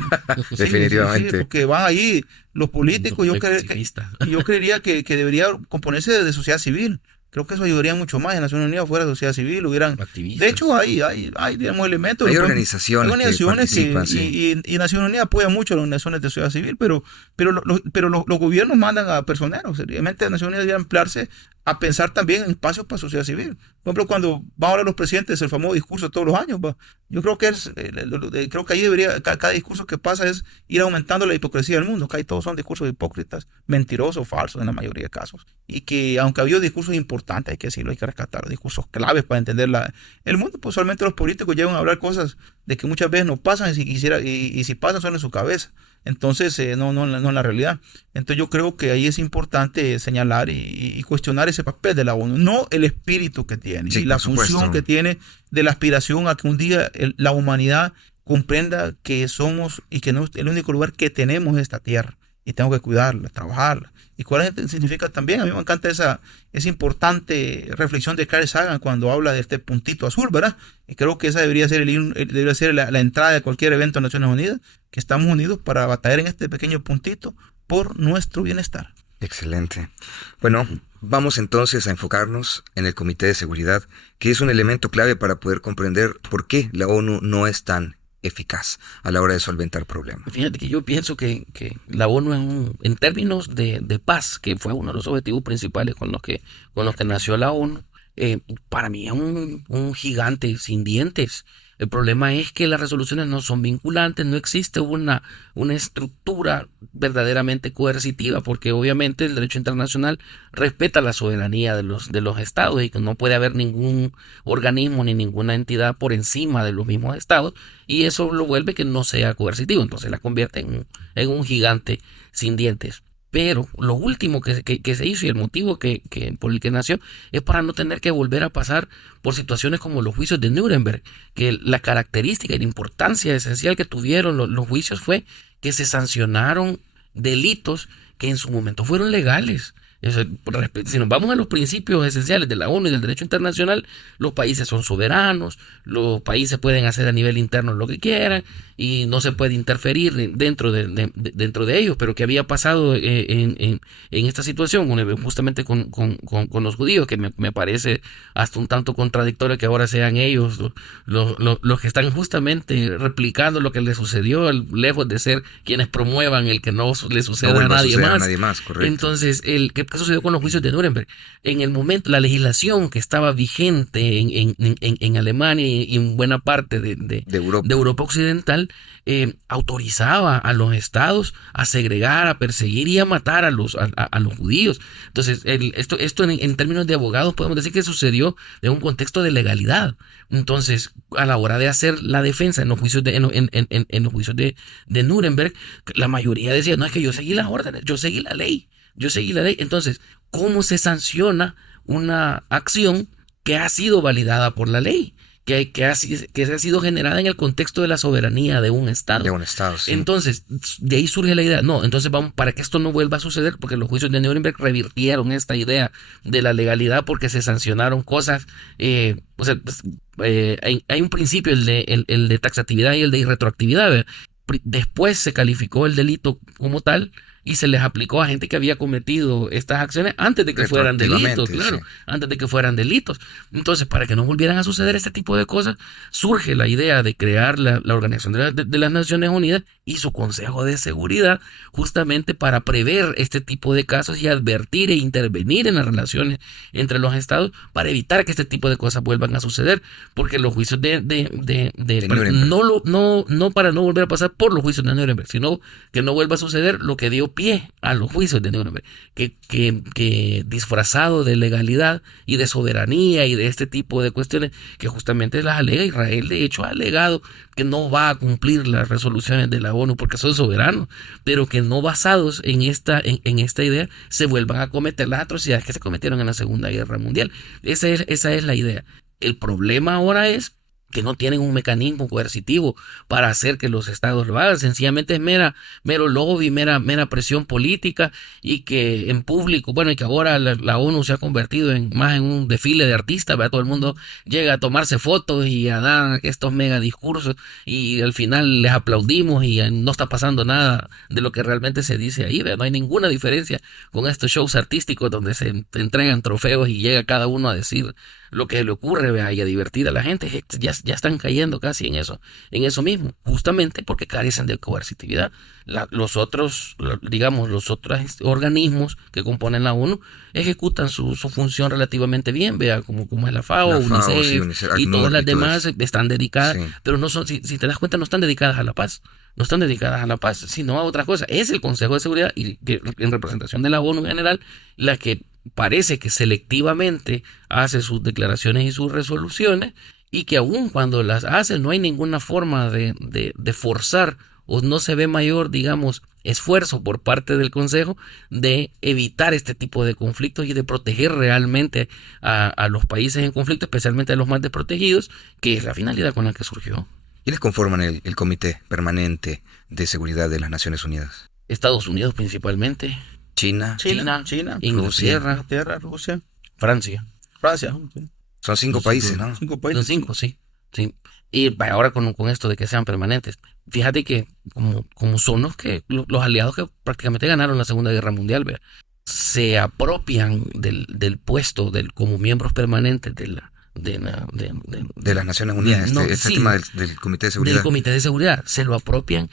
Definitivamente. Sí, porque van ahí los políticos. Yo creería que debería componerse de sociedad civil. creo que eso ayudaría mucho más. En Naciones Unidas, fuera de la sociedad civil, hubieran... Activistas. De hecho, hay digamos, elementos. Hay organizaciones que participan, y Naciones Unidas apoya mucho a las organizaciones de sociedad civil, pero los gobiernos mandan a personeros. Realmente Naciones Unidas debería emplearse a pensar también en espacios para sociedad civil. Por ejemplo, cuando van a hablar los presidentes, el famoso discurso todos los años, yo creo que creo que ahí debería, cada discurso que pasa es ir aumentando la hipocresía del mundo, que ahí todos son discursos hipócritas, mentirosos, falsos en la mayoría de casos. Y que aunque ha habido discursos importantes, hay que decirlo, hay que rescatar discursos claves para entender el mundo, pues usualmente los políticos llegan a hablar cosas de que muchas veces no pasan y si pasan son en su cabeza. Entonces, no en la realidad. Entonces yo creo que ahí es importante señalar y cuestionar ese papel de la ONU, no el espíritu que tiene y la función que tiene de la aspiración a que un día la humanidad comprenda que somos y que no es el único lugar que tenemos esta tierra y tengo que cuidarla, trabajarla. ¿Y cuál significa también? A mí me encanta esa importante reflexión de Carl Sagan cuando habla de este puntito azul, ¿verdad? Y creo que esa debería ser la entrada de cualquier evento de Naciones Unidas, que estamos unidos para batallar en este pequeño puntito por nuestro bienestar. Excelente. Bueno, vamos entonces a enfocarnos en el Comité de Seguridad, que es un elemento clave para poder comprender por qué la ONU no es tan eficaz a la hora de solventar problemas. Fíjate que yo pienso que la ONU en términos de paz, que fue uno de los objetivos principales con los que nació la ONU, para mí es un gigante sin dientes. El problema es que las resoluciones no son vinculantes, no existe una estructura verdaderamente coercitiva, porque obviamente el derecho internacional respeta la soberanía de los estados y que no puede haber ningún organismo ni ninguna entidad por encima de los mismos estados, y eso lo vuelve que no sea coercitivo, entonces la convierte en un gigante sin dientes. Pero lo último que se hizo y el motivo por el que nació es para no tener que volver a pasar por situaciones como los juicios de Nuremberg, que la característica y la importancia esencial que tuvieron los juicios fue que se sancionaron delitos que en su momento fueron legales. Si nos vamos a los principios esenciales de la ONU y del derecho internacional, los países son soberanos, los países pueden hacer a nivel interno lo que quieran y no se puede interferir dentro de ellos. Pero ¿qué había pasado en esta situación justamente con los judíos? Que me parece hasta un tanto contradictorio que ahora sean ellos los que están justamente replicando lo que les sucedió, lejos de ser quienes promuevan el que no le suceda a nadie más. Correcto. Entonces, ¿qué sucedió con los juicios de Nuremberg? En el momento, la legislación que estaba vigente en Alemania y en buena parte de Europa Occidental autorizaba a los estados a segregar, a perseguir y a matar a los judíos. Entonces, esto en términos de abogados podemos decir que sucedió en un contexto de legalidad. Entonces, a la hora de hacer la defensa en los juicios en los juicios de Nuremberg, la mayoría decía, no, es que yo seguí las órdenes, yo seguí la ley. Entonces, ¿cómo se sanciona una acción que ha sido validada por la ley? Que ha sido generada en el contexto de la soberanía de un Estado. Sí. Entonces, de ahí surge la idea. No, entonces vamos, para que esto no vuelva a suceder, porque los juicios de Nuremberg revirtieron esta idea de la legalidad porque se sancionaron cosas. Hay un principio, el de taxatividad y el de irretroactividad, ¿verdad? Después se calificó el delito como tal y se les aplicó a gente que había cometido estas acciones antes de que fueran delitos, claro, sí. Antes de que fueran delitos. Entonces, para que no volvieran a suceder este tipo de cosas, surge la idea de crear la Organización de las Naciones Unidas y su Consejo de Seguridad, justamente para prever este tipo de casos y advertir e intervenir en las relaciones entre los estados para evitar que este tipo de cosas vuelvan a suceder, porque los juicios no para no volver a pasar por los juicios de Nuremberg, sino que no vuelva a suceder lo que dio pie a los juicios de Nuremberg, que disfrazado de legalidad y de soberanía y de este tipo de cuestiones que justamente las alega Israel. De hecho ha alegado que no va a cumplir las resoluciones de la ONU porque son soberanos, pero que no basados en esta idea se vuelvan a cometer las atrocidades que se cometieron en la Segunda Guerra Mundial. Esa es la idea. El problema ahora es que no tienen un mecanismo coercitivo para hacer que los estados lo hagan. Sencillamente es mero lobby, mera presión política, y que en público, bueno, y que ahora la ONU se ha convertido más en un desfile de artistas, ¿verdad? Todo el mundo llega a tomarse fotos y a dar estos mega discursos, y al final les aplaudimos y no está pasando nada de lo que realmente se dice ahí, ¿verdad? No hay ninguna diferencia con estos shows artísticos donde se entregan trofeos y llega cada uno a decir lo que le ocurre, ¿verdad? Y a divertir a la gente. Ya están cayendo casi en eso mismo, justamente porque carecen de coercitividad. Los otros organismos que componen la ONU ejecutan su función relativamente bien, vea, como es la FAO, UNICEF, y todas las demás están dedicadas, sí. Pero no son, si te das cuenta, no están dedicadas a la paz. No están dedicadas a la paz, sino a otra cosa. Es el Consejo de Seguridad, y que, en representación de la ONU en general, la que parece que selectivamente hace sus declaraciones y sus resoluciones, y que aun cuando las hace no hay ninguna forma de forzar, o no se ve mayor, digamos, esfuerzo por parte del Consejo de evitar este tipo de conflictos y de proteger realmente a los países en conflicto, especialmente a los más desprotegidos, que es la finalidad con la que surgió. ¿Quiénes conforman el Comité Permanente de Seguridad de las Naciones Unidas? Estados Unidos principalmente. China, Inglaterra, Rusia, Francia. Sí. Son 5 países, ¿no? 5 países. Son 5, sí. Y ahora con esto de que sean permanentes, fíjate que como son los aliados que prácticamente ganaron la Segunda Guerra Mundial, ¿verdad? Se apropian del puesto como miembros permanentes de las Naciones Unidas, tema del Comité de Seguridad. Del Comité de Seguridad. Se lo apropian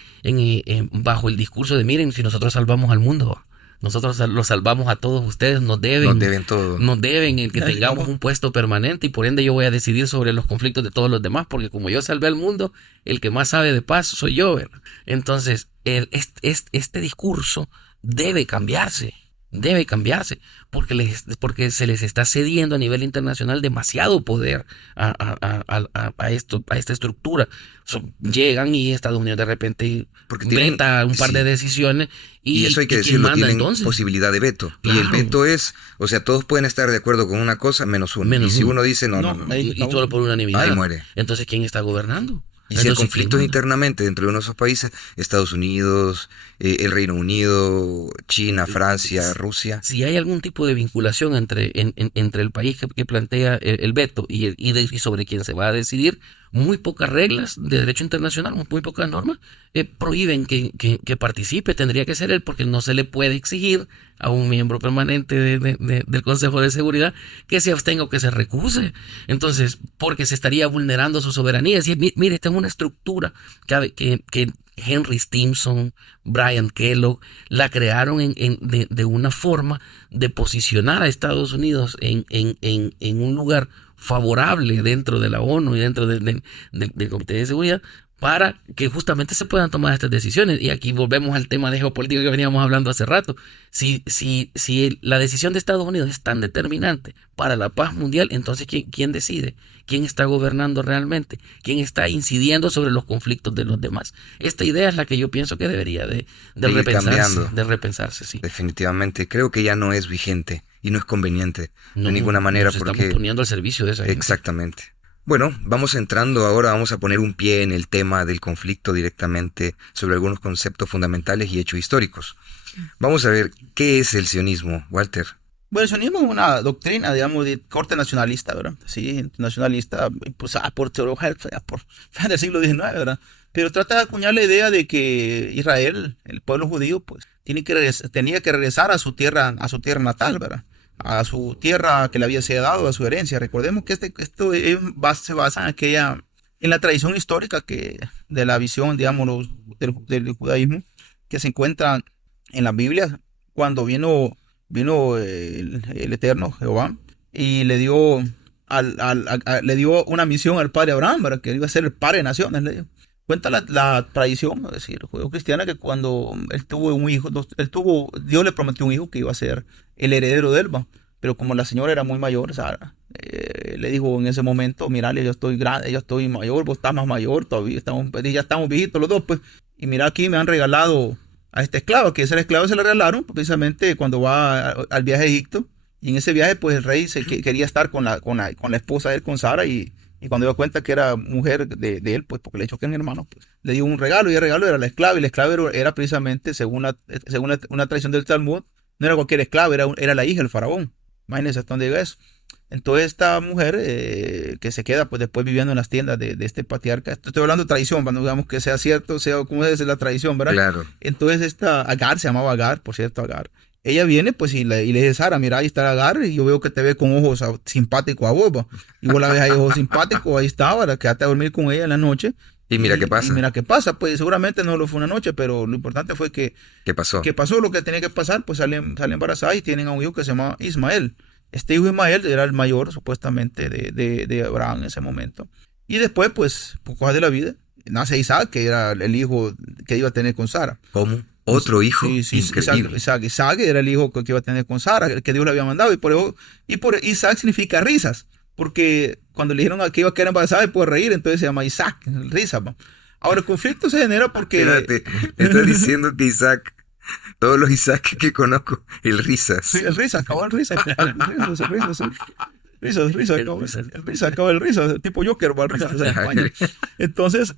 bajo el discurso de: miren, si nosotros salvamos al mundo, nosotros los salvamos a todos ustedes, nos deben todo. Nos deben el que tengamos un puesto permanente, y por ende yo voy a decidir sobre los conflictos de todos los demás, porque como yo salvé al mundo, el que más sabe de paz soy yo, ¿verdad? Entonces, este discurso debe cambiarse, porque se les está cediendo a nivel internacional demasiado poder a esta estructura. Llegan y Estados Unidos de repente veta un par de decisiones, y eso hay que decirlo, tienen entonces posibilidad de veto. Claro. Y el veto es, o sea, todos pueden estar de acuerdo con una cosa menos uno. Y si uno dice no. Y solo por unanimidad, ahí muere. Entonces, ¿quién está gobernando? Y si el conflicto es internamente dentro de uno de esos países, Estados Unidos, el Reino Unido, China, Francia, Rusia. Si hay algún tipo de vinculación entre el país que plantea el veto y sobre quién se va a decidir, muy pocas reglas de derecho internacional, muy pocas normas prohíben que participe. Tendría que ser él, porque no se le puede exigir a un miembro permanente del Consejo de Seguridad que se abstenga o que se recuse. Entonces, porque se estaría vulnerando su soberanía. Es decir, mire, esta es una estructura que Henry Stimson, Brian Kellogg la crearon de una forma de posicionar a Estados Unidos en un lugar favorable dentro de la ONU y dentro del Comité de Seguridad, para que justamente se puedan tomar estas decisiones. Y aquí volvemos al tema de geopolítica que veníamos hablando hace rato. Si la decisión de Estados Unidos es tan determinante para la paz mundial, entonces ¿quién decide? ¿Quién está gobernando realmente? ¿Quién está incidiendo sobre los conflictos de los demás? Esta idea es la que yo pienso que debería de repensarse, sí. Definitivamente, creo que ya no es vigente y no es conveniente de ninguna manera, porque estamos poniendo al servicio de esa gente. Exactamente. Bueno, vamos a poner un pie en el tema del conflicto directamente sobre algunos conceptos fundamentales y hechos históricos. Vamos a ver, ¿qué es el sionismo, Walter? Bueno, el sionismo es una doctrina, digamos, de corte nacionalista, ¿verdad? Sí, nacionalista, impulsada por teología por del siglo XIX, ¿verdad? Pero trata de acuñar la idea de que Israel, el pueblo judío, pues tenía que regresar a su tierra natal, ¿verdad? A su tierra que le había sido dado, a su herencia. Recordemos que esto se basa en la tradición histórica de la visión, digamos, del judaísmo, que se encuentra en la Biblia, cuando vino el Eterno Jehová y le dio una misión al padre Abraham, ¿verdad? Que iba a ser el padre de naciones, le dio. Cuenta la tradición, es decir, judío-cristiana, que cuando él tuvo un hijo, Dios le prometió un hijo que iba a ser el heredero de él, ¿va? Pero como la señora era muy mayor, Sara, le dijo en ese momento: mira, yo estoy grande, yo estoy mayor, vos estás más mayor, todavía ya estamos viejitos los dos, pues. Y mira, aquí me han regalado a este esclavo, que ese esclavo se le regalaron precisamente cuando va al viaje a Egipto. Y en ese viaje, pues el rey quería estar con la esposa de él, con Sara, y Y cuando dio cuenta que era mujer de él, pues porque le dijo que era hermano, pues, le dio un regalo y el regalo era la esclava. Y la esclava era precisamente, según una tradición del Talmud, no era cualquier esclava, era la hija del faraón. Imagínense hasta dónde llega eso. Entonces esta mujer que se queda pues después viviendo en las tiendas de este patriarca, estoy hablando de tradición, cuando digamos que sea cierto, sea como es la tradición, ¿verdad? Claro. Entonces esta Agar, se llamaba Agar, por cierto, Agar. Ella viene pues y le dice, Sara, mira, ahí está Agar y yo veo que te ve con ojos simpáticos a vos, ¿va? Y vos la ves ahí ojos simpáticos, ahí está, ahora quédate a dormir con ella en la noche. Y mira qué pasa. Y mira qué pasa, pues seguramente no lo fue una noche, pero lo importante fue que ¿Qué pasó? pasó lo que tenía que pasar, pues sale embarazada y tienen a un hijo que se llama Ismael. Este hijo Ismael era el mayor, supuestamente, de Abraham en ese momento. Y después, pues, por cosas de la vida, nace Isaac, que era el hijo que iba a tener con Sara. ¿Cómo? ¿Otro hijo? Sí, Increíble. Isaac era el hijo que iba a tener con Sara, el que Dios le había mandado. Y por Isaac significa risas, porque cuando le dijeron que iba a quedar embarazada y puede reír, entonces se llama Isaac, risas. Ahora, el conflicto se genera porque... Espérate, estás diciendo que Isaac, todos los Isaac que conozco, el risas. Sí, el risa, acabó el risa. El risa, acaba el risa, tipo Joker, va el risa, en España. Entonces,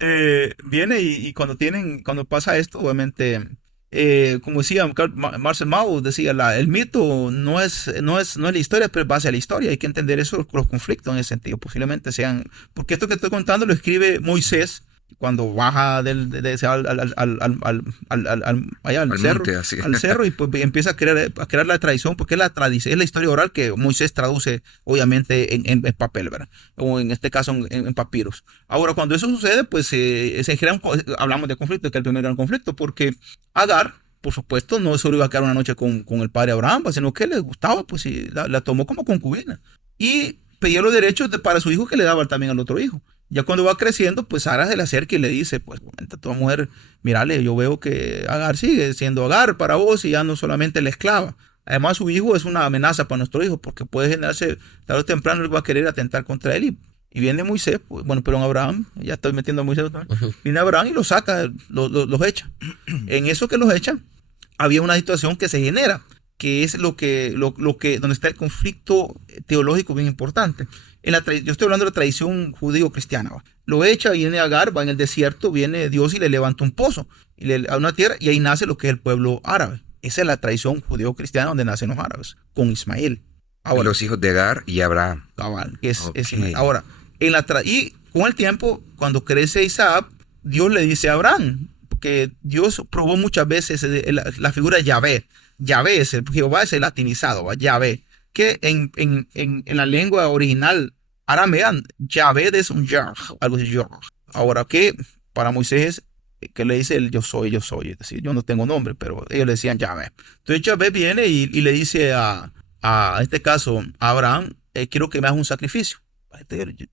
viene y cuando pasa esto, obviamente, como decía Marcel Mauss, decía, el mito no es la historia, pero es base a la historia. Hay que entender eso, los conflictos en ese sentido, posiblemente sean, porque esto que estoy contando lo escribe Moisés, cuando baja allá al cerro, monte, así. al cerro, y pues empieza a crear la tradición, porque es la historia oral que Moisés traduce obviamente en papel, ¿verdad? O en este caso en papiros. Ahora, cuando eso sucede, pues se crea hablamos de conflicto, que el primero era un conflicto, porque Agar, por supuesto, no solo iba a quedar una noche con el padre Abraham, sino que le gustaba, pues y la tomó como concubina. Y pedía los derechos para su hijo que le daba también al otro hijo. Ya cuando va creciendo, pues Sara se le acerca y le dice, pues, comenta a tu mujer, mírale, yo veo que Agar sigue siendo Agar para vos y ya no solamente la esclava. Además, su hijo es una amenaza para nuestro hijo, porque puede generarse, tarde o temprano, él va a querer atentar contra él. Y viene Moisés, pues, bueno, pero Abraham, ya estoy metiendo a Moisés también. Viene Abraham y los saca, los echa. En eso que los echa, había una situación que se genera, que es donde está el conflicto teológico bien importante. Yo estoy hablando de la tradición judío-cristiana. Lo echa, viene Agar, va en el desierto, viene Dios y le levanta un pozo a una tierra, y ahí nace lo que es el pueblo árabe. Esa es la tradición judío-cristiana donde nacen los árabes, con Ismael. Ahora, los hijos de Agar y Abraham. Cabal, que es Okay. Ismael. Ahora, y con el tiempo, cuando crece Isaac, Dios le dice a Abraham, porque Dios probó muchas veces la figura de Yahvé. Yahvé es Jehová, es el latinizado, ¿va? Yahvé, que en la lengua original aramea, Yahvé es un Yah, algo así, Yah. Ahora, que para Moisés, que le dice el yo soy, es decir, yo no tengo nombre, pero ellos le decían Yahvé. Entonces Yahvé viene y le dice a este caso, a Abraham, quiero que me hagas un sacrificio.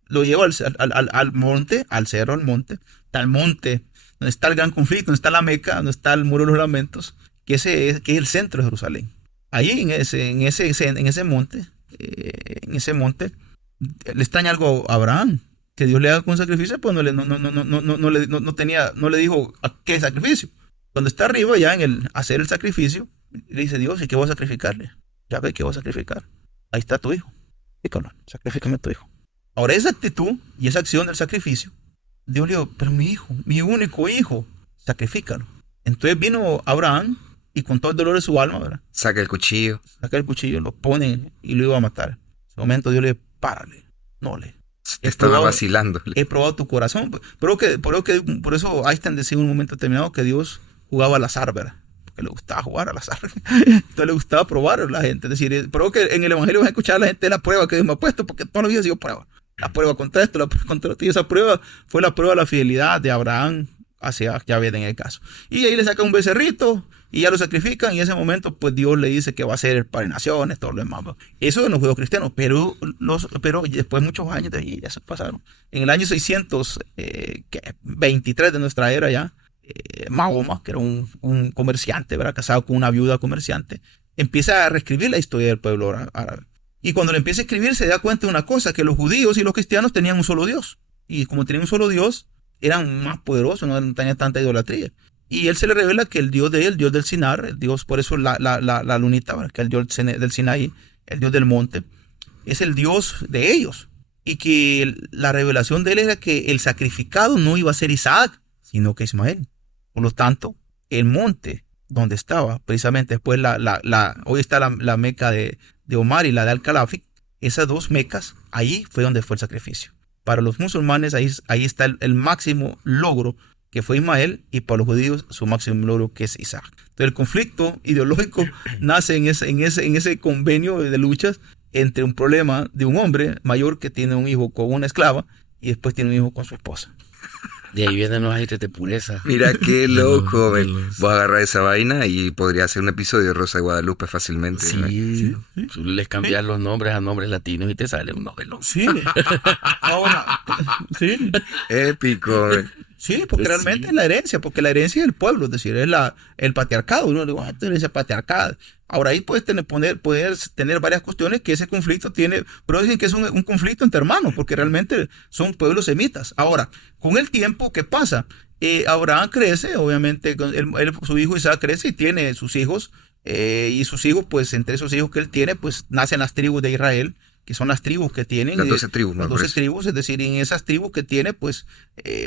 Lo llevo al monte, al cerro, al monte, está el monte, donde está el gran conflicto, donde está la Meca, donde está el muro de los lamentos, que es el centro de Jerusalén. Ahí en ese monte, le extraña algo a Abraham, que Dios le haga un sacrificio, pues no le dijo a qué sacrificio. Cuando está arriba ya hacer el sacrificio, le dice Dios, ¿y qué voy a sacrificarle? Ya ve que voy a sacrificar. Ahí está tu hijo. Sacrifícame a tu hijo. Ahora esa actitud y esa acción del sacrificio, Dios le dijo, pero mi hijo, mi único hijo, sacrifícalo. Entonces vino Abraham y con todo el dolor de su alma, ¿verdad? Saca el cuchillo. Saca el cuchillo, lo pone y lo iba a matar. En ese momento Dios le dice, párale, no le. Estaba vacilando. He probado tu corazón. Por eso Einstein decía en un momento determinado que Dios jugaba al azar, ¿verdad? Porque le gustaba jugar al azar. Entonces le gustaba probar a la gente. Es decir, pero que en el Evangelio vas a escuchar a la gente la prueba que Dios me ha puesto, porque toda la vida ha sido prueba. La prueba contra esto, la prueba contra esto. Y esa prueba fue la prueba de la fidelidad de Abraham hacia Yahvé en el caso. Y ahí le saca un becerrito y ya lo sacrifican, y en ese momento pues Dios le dice que va a ser el padre de naciones, todo lo demás. Eso en los judíos cristianos, pero después muchos años de ahí ya se pasaron. En el año 623 de nuestra era ya, Mahoma, que era un comerciante, ¿verdad? Casado con una viuda comerciante, empieza a reescribir la historia del pueblo árabe. Y cuando le empieza a escribir se da cuenta de una cosa, que los judíos y los cristianos tenían un solo Dios. Y como tenían un solo Dios, eran más poderosos, no tenían tanta idolatría. Y él se le revela que el Dios el Dios del Sinar, el Dios, por eso la lunita, ¿verdad? Que el Dios del Sinaí, el Dios del monte, es el Dios de ellos. y que la revelación de él era que el sacrificado no iba a ser Isaac, sino que Ismael. Por lo tanto, el monte donde estaba, precisamente después hoy está la Meca de Omar y la de Al-Khalafi, esas dos mecas, ahí fue donde fue el sacrificio. Para los musulmanes ahí está el máximo logro que fue Ismael, y para los judíos su máximo logro que es Isaac. Entonces el conflicto ideológico nace en ese convenio de luchas entre un problema de un hombre mayor que tiene un hijo con una esclava y después tiene un hijo con su esposa. De ahí vienen los aires de pureza. Mira qué loco, voy a agarrar esa vaina y podría hacer un episodio de Rosa de Guadalupe fácilmente. Sí. Tú les cambias los nombres a nombres latinos y te sale un novelón. Sí. Ahora, sí. Épico, man. Sí, porque realmente es la herencia, porque la herencia es el pueblo, es decir, es el patriarcado. Uno dice, esta herencia patriarcal. Ahora ahí puedes tener varias cuestiones que ese conflicto tiene, pero dicen que es un conflicto entre hermanos, porque realmente son pueblos semitas. Ahora, con el tiempo, ¿qué pasa? Abraham crece, obviamente, su hijo Isaac crece y tiene sus hijos, y sus hijos, pues entre esos hijos que él tiene, pues nacen las tribus de Israel, que son las tribus que tienen. Las 12 tribus, las 12 tribus, es decir, en esas tribus que tiene, pues,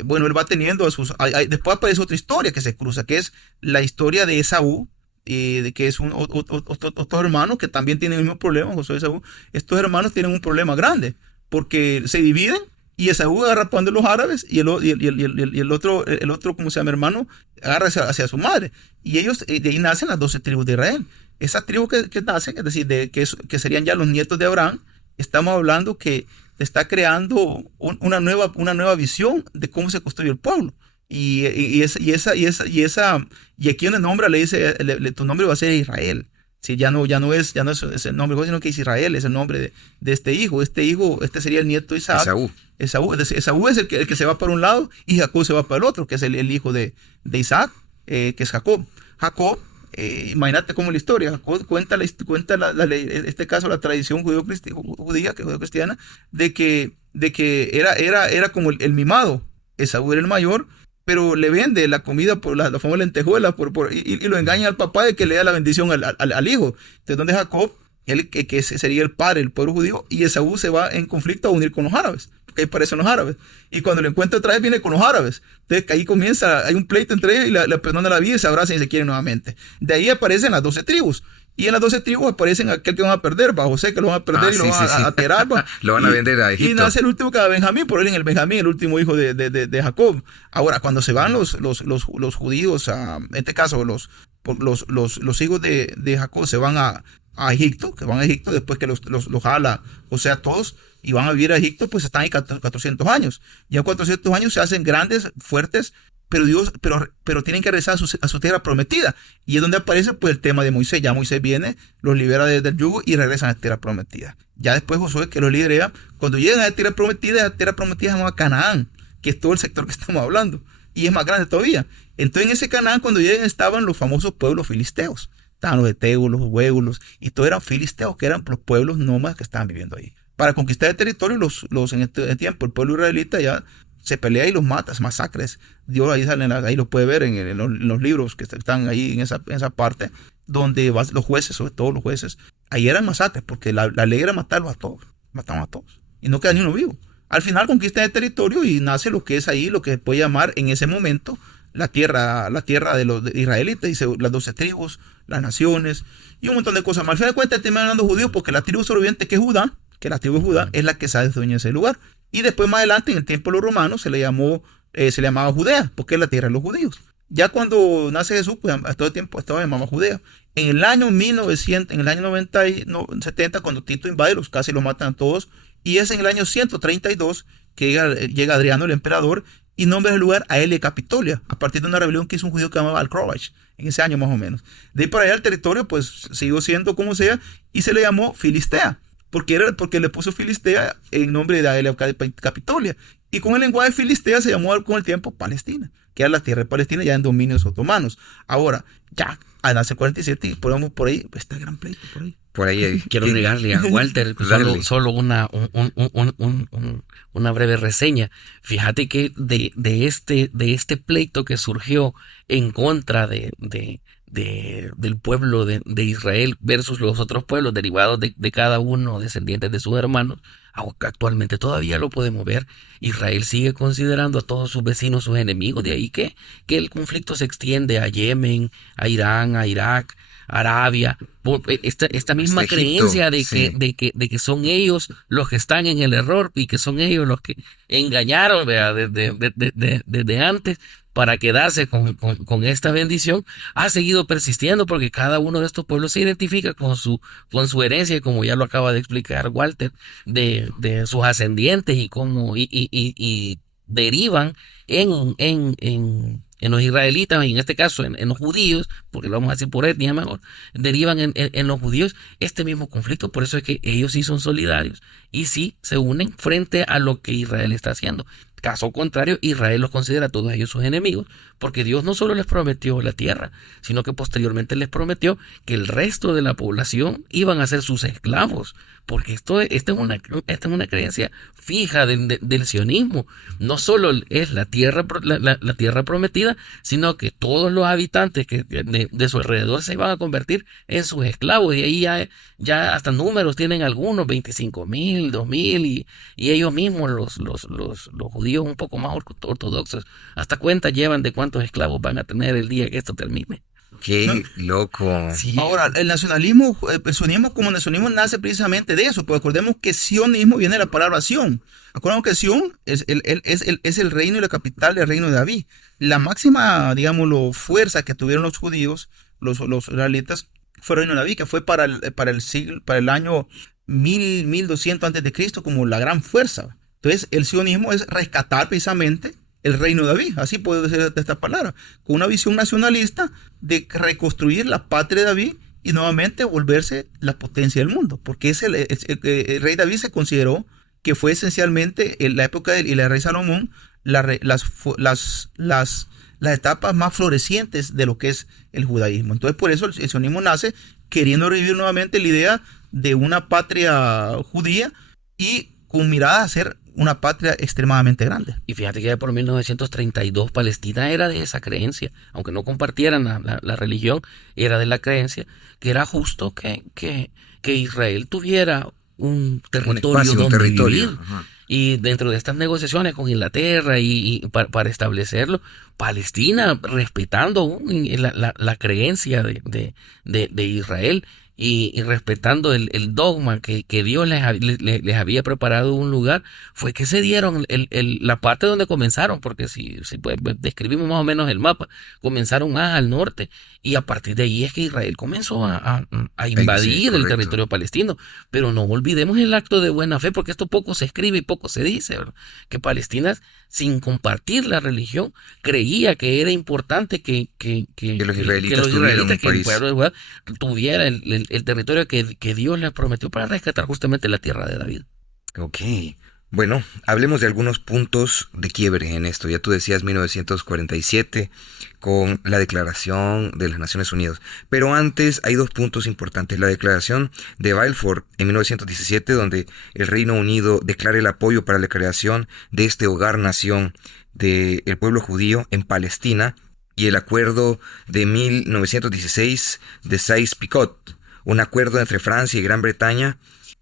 bueno, él va teniendo después aparece otra historia que se cruza, que es la historia de Esaú, que es otro hermano que también tiene el mismo problema, Josué y Esaú. Estos hermanos tienen un problema grande, porque se dividen, y Esaú agarra pan de los árabes, y el otro, ¿cómo se llama? Hermano, agarra hacia su madre. Y ellos, de ahí nacen las 12 tribus de Israel. Esas tribus que nacen, es decir, que serían ya los nietos de Abraham, estamos hablando que está creando una nueva visión de cómo se construye el pueblo. Y aquí en el nombre le dice, tu nombre va a ser Israel. Sí, ya no es el nombre, sino que es Israel, es el nombre de este hijo. Este sería el nieto de Isaac. Esaú. Es decir, Esaú es el que se va para un lado y Jacob se va para el otro, que es el hijo de Isaac, que es Jacob. Jacob, imagínate cómo la historia cuenta este caso la tradición judío-cristiana de que era como el mimado. Esaú era el mayor, pero le vende la comida por la famosa lentejuela y lo engaña al papá de que le da la bendición al hijo. Entonces donde Jacob, que sería el padre del pueblo judío, y Esaú se va en conflicto a unir con los árabes, porque ahí parecen los árabes, y cuando lo encuentra otra vez viene con los árabes. Entonces ahí hay un pleito entre ellos, y le perdona la vida y se abrazan y se quieren nuevamente. De ahí aparecen las 12 tribus, y en las 12 tribus aparecen aquel que van a perder, a José, que lo van a perder y lo van a tirar. Lo van a vender a Egipto. Y nace el último que era Benjamín, por él en el Benjamín, el último hijo de Jacob. Ahora, cuando se van los judíos, en este caso los hijos de Jacob se van a Egipto, después que los jala José a todos y van a vivir a Egipto, pues están ahí 400 años. Ya en 400 años se hacen grandes, fuertes, pero tienen que regresar a su tierra prometida. Y es donde aparece pues el tema de Moisés. Ya Moisés viene, los libera del yugo y regresan a la tierra prometida. Ya después Josué, que los lidera, cuando llegan a la tierra prometida se llama Canaán, que es todo el sector que estamos hablando. Y es más grande todavía. Entonces en ese Canaán, cuando llegan, estaban los famosos pueblos filisteos. Estaban los eteos, los huevulos, y todos eran filisteos, que eran los pueblos nómadas que estaban viviendo ahí. Para conquistar el territorio, en este tiempo, el pueblo israelita ya se pelea y los mata, masacres. Dios ahí lo puede ver en los libros que están ahí en esa parte, donde los jueces, sobre todo los jueces, ahí eran masacres, porque la ley era matarlos a todos, mataban a todos, y no queda ni uno vivo. Al final conquistan el territorio y nace lo que es ahí, lo que se puede llamar en ese momento la tierra de los israelitas, dice las 12 tribus, las naciones y un montón de cosas. Al final de cuentas terminan hablando judíos porque la tribu sobreviviente que es Judá, que la tribu de Judá es la que se dueña de ese lugar. Y después más adelante, en el tiempo de los romanos, se le llamaba Judea, porque es la tierra de los judíos. Ya cuando nace Jesús, pues todo el tiempo estaba llamado Judea. En el año 70, cuando Tito invade, casi los matan a todos. Y es en el año 132 que llega Adriano, el emperador, y nombra el lugar a Aelia Capitolia, a partir de una rebelión que hizo un judío que se llamaba Al-Krovach, en ese año más o menos. De ahí para allá el territorio pues siguió siendo como sea, y se le llamó Filistea, porque le puso Filistea en nombre de Aelia Capitolia. Y con el lenguaje Filistea se llamó con el tiempo Palestina, que era la tierra de Palestina ya en dominios otomanos. Ahora, ya, nace el 47 y ponemos por ahí, está el gran pleito por ahí. Por ahí. Quiero negarle a Walter solo una breve reseña. Fíjate que de este pleito que surgió en contra del pueblo de Israel versus los otros pueblos derivados de cada uno descendientes de sus hermanos, Actualmente todavía lo podemos ver. Israel sigue considerando a todos sus vecinos sus enemigos. De ahí que el conflicto se extiende a Yemen, a Irán, a Irak, Arabia, por esta misma Egipto, creencia de sí. que son ellos los que están en el error y que son ellos los que engañaron, ¿verdad? Desde antes para quedarse con esta bendición, ha seguido persistiendo porque cada uno de estos pueblos se identifica con su herencia, como ya lo acaba de explicar Walter, de sus ascendientes y cómo y derivan en los israelitas, y en este caso en los judíos, porque lo vamos a decir por etnia mejor, derivan en los judíos este mismo conflicto. Por eso es que ellos sí son solidarios y sí se unen frente a lo que Israel está haciendo. Caso contrario, Israel los considera a todos ellos sus enemigos, porque Dios no solo les prometió la tierra, sino que posteriormente les prometió que el resto de la población iban a ser sus esclavos, porque esta es una creencia fija del sionismo. No solo es la tierra prometida, sino que todos los habitantes de su alrededor se van a convertir en sus esclavos, y ahí ya hasta números tienen algunos, 25,000, 2,000, y ellos mismos, los judíos un poco más ortodoxos, hasta cuentas llevan de cuántos esclavos van a tener el día que esto termine. Qué loco. Sí. Ahora, el nacionalismo, el sionismo como nacionalismo nace precisamente de eso, pero acordemos que sionismo viene de la palabra Sion. Acordemos que Sion es el reino y la capital del reino de David. La máxima, digámoslo, fuerza que tuvieron los judíos, los israelitas, fue el reino de David, que fue para el año 1200 antes de Cristo como la gran fuerza. Entonces, el sionismo es rescatar precisamente el reino de David, así puede ser de esta palabra, con una visión nacionalista de reconstruir la patria de David y nuevamente volverse la potencia del mundo, porque el rey David se consideró que fue esencialmente en la época y la rey Salomón las etapas más florecientes de lo que es el judaísmo. Entonces, por eso el sionismo nace queriendo revivir nuevamente la idea de una patria judía y con mirada a ser una patria extremadamente grande. Y fíjate que ya por 1932 Palestina era de esa creencia, aunque no compartieran la religión, era de la creencia que era justo que Israel tuviera un territorio espacio, donde un territorio. vivir. Ajá. Y dentro de estas negociaciones con Inglaterra y para establecerlo, Palestina respetando la creencia de Israel y respetando el dogma que Dios les había preparado un lugar, fue que se dieron la parte donde comenzaron, porque si pues, describimos más o menos el mapa, comenzaron más al norte, y a partir de ahí es que Israel comenzó a invadir Sí, el territorio palestino. Pero no olvidemos el acto de buena fe, porque esto poco se escribe y poco se dice, ¿verdad? Que Palestina, sin compartir la religión, creía que era importante que los israelitas tuvieran un que el país. pueblo de Judá tuviera el territorio que Dios les prometió para rescatar justamente la tierra de David. Ok. Bueno, hablemos de algunos puntos de quiebre en esto. Ya tú decías 1947 con la Declaración de las Naciones Unidas. Pero antes hay dos puntos importantes. La Declaración de Balfour en 1917, donde el Reino Unido declara el apoyo para la creación de este hogar-nación del pueblo judío en Palestina, y el Acuerdo de 1916 de Sykes-Picot, un acuerdo entre Francia y Gran Bretaña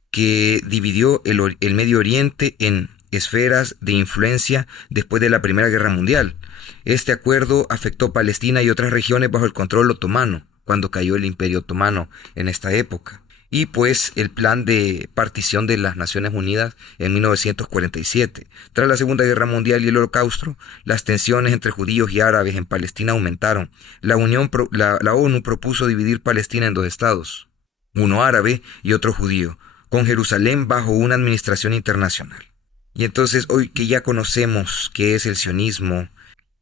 que dividió el Medio Oriente en esferas de influencia después de la Primera Guerra Mundial. Este acuerdo afectó Palestina y otras regiones bajo el control otomano, cuando cayó el Imperio Otomano en esta época. Y pues el plan de partición de las Naciones Unidas en 1947. Tras la Segunda Guerra Mundial y el Holocausto, las tensiones entre judíos y árabes en Palestina aumentaron. La ONU propuso dividir Palestina en dos estados, uno árabe y otro judío, con Jerusalén bajo una administración internacional. Y entonces, hoy que ya conocemos qué es el sionismo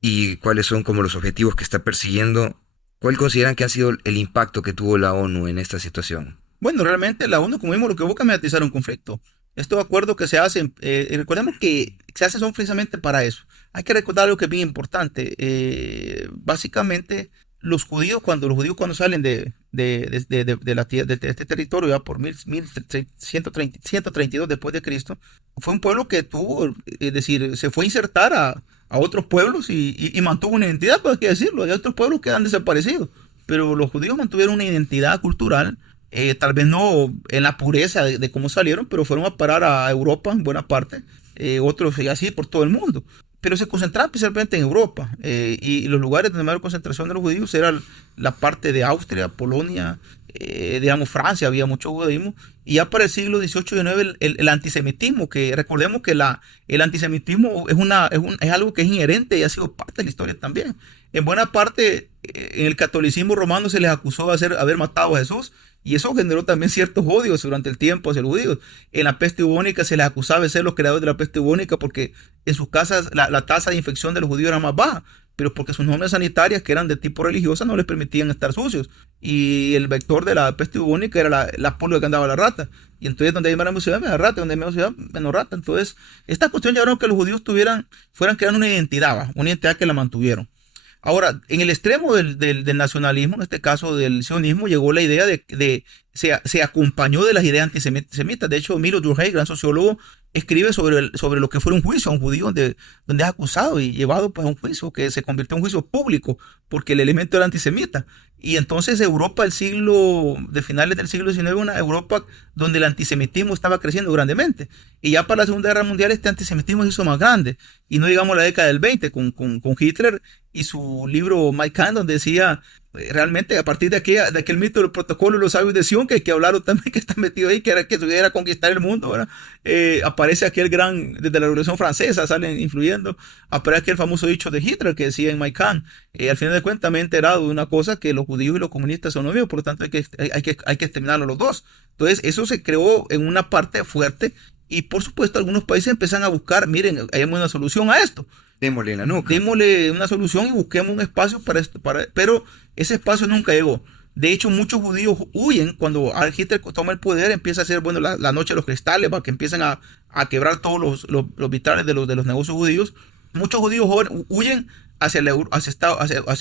y cuáles son como los objetivos que está persiguiendo, ¿cuál consideran que ha sido el impacto que tuvo la ONU en esta situación? Bueno, realmente la ONU, como vimos, lo que busca es mediatizar un conflicto. Estos acuerdos que se hacen, recordemos que se hacen son precisamente para eso. Hay que recordar algo que es bien importante. Básicamente, los judíos cuando salen de este territorio ya por 132 después de Cristo, fue un pueblo que tuvo, es decir, se fue a insertar a otros pueblos y mantuvo una identidad, por así decirlo. Hay otros pueblos que han desaparecido, pero los judíos mantuvieron una identidad cultural tal vez no en la pureza de cómo salieron, pero fueron a parar a Europa en buena parte, otros y así por todo el mundo. Pero se concentraban especialmente en Europa, y los lugares de mayor concentración de los judíos eran la parte de Austria, Polonia, digamos Francia, había mucho judaísmo. Y ya para el siglo XVIII y XIX el antisemitismo, que recordemos que el antisemitismo es algo que es inherente y ha sido parte de la historia también. En buena parte, en el catolicismo romano se les acusó de haber matado a Jesús, y eso generó también ciertos odios durante el tiempo hacia los judíos. En la peste bubónica se les acusaba de ser los creadores de la peste bubónica porque en sus casas la tasa de infección de los judíos era más baja, pero porque sus normas sanitarias, que eran de tipo religiosa, no les permitían estar sucios. Y el vector de la peste bubónica era la polio que andaba la rata. Y entonces donde hay menos ciudad, menos rata, donde hay menos ciudad, menos rata. Entonces, esta cuestión llevaron a que los judíos fueran creando una identidad que la mantuvieron. Ahora, en el extremo del nacionalismo, en este caso del sionismo, llegó la idea se acompañó de las ideas antisemitas. De hecho, Milo Durkheim, gran sociólogo, escribe sobre lo que fue un juicio a un judío donde es acusado y llevado pues, a un juicio que se convirtió en un juicio público porque el elemento era antisemita. Y entonces Europa, de finales del siglo XIX, una Europa donde el antisemitismo estaba creciendo grandemente. Y ya para la Segunda Guerra Mundial este antisemitismo se hizo más grande. Y no digamos la década del 20 con Hitler y su libro Mein Kampf, donde decía realmente a partir de aquel mito del protocolo de los sabios de Sion, que hay que hablarlo también, que está metido ahí, que era conquistar el mundo, ¿verdad? Aparece aquel desde la Revolución Francesa salen influyendo, aparece aquel famoso dicho de Hitler que decía en Mein Kampf, al final de cuentas me he enterado de una cosa, que los judíos y los comunistas son novios, por lo tanto hay que exterminarlos los dos. Entonces eso se creó en una parte fuerte, y por supuesto algunos países empiezan a buscar, miren, hay una solución a esto. Démosle la nuca. Démosle una solución y busquemos un espacio para esto. Pero ese espacio nunca llegó. De hecho, muchos judíos huyen cuando Hitler toma el poder, empieza a hacer la noche de los cristales, para que empiecen a quebrar todos los vitrales de los negocios judíos. Muchos judíos huyen hacia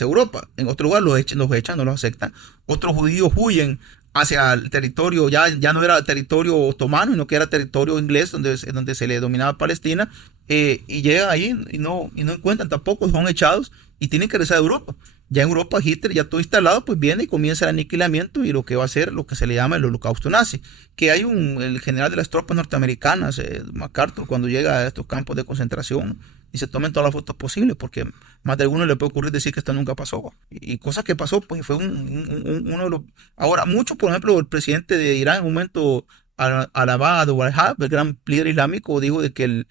Europa. En otro lugar los echan, no los aceptan. Otros judíos huyen hacia el territorio, ya no era territorio otomano, sino que era territorio inglés, donde se le dominaba Palestina, y llegan ahí y no encuentran tampoco, son echados y tienen que regresar a Europa. Ya en Europa Hitler, ya todo instalado, pues viene y comienza el aniquilamiento y lo que va a hacer lo que se le llama el holocausto nazi, que hay el general de las tropas norteamericanas, MacArthur, cuando llega a estos campos de concentración, y se tomen todas las fotos posibles, porque más de alguno le puede ocurrir decir que esto nunca pasó. Y cosas que pasó, pues fue uno de los... Ahora, mucho, por ejemplo, el presidente de Irán en un momento, Al-Abad o Al-Hab, el gran líder islámico, dijo de que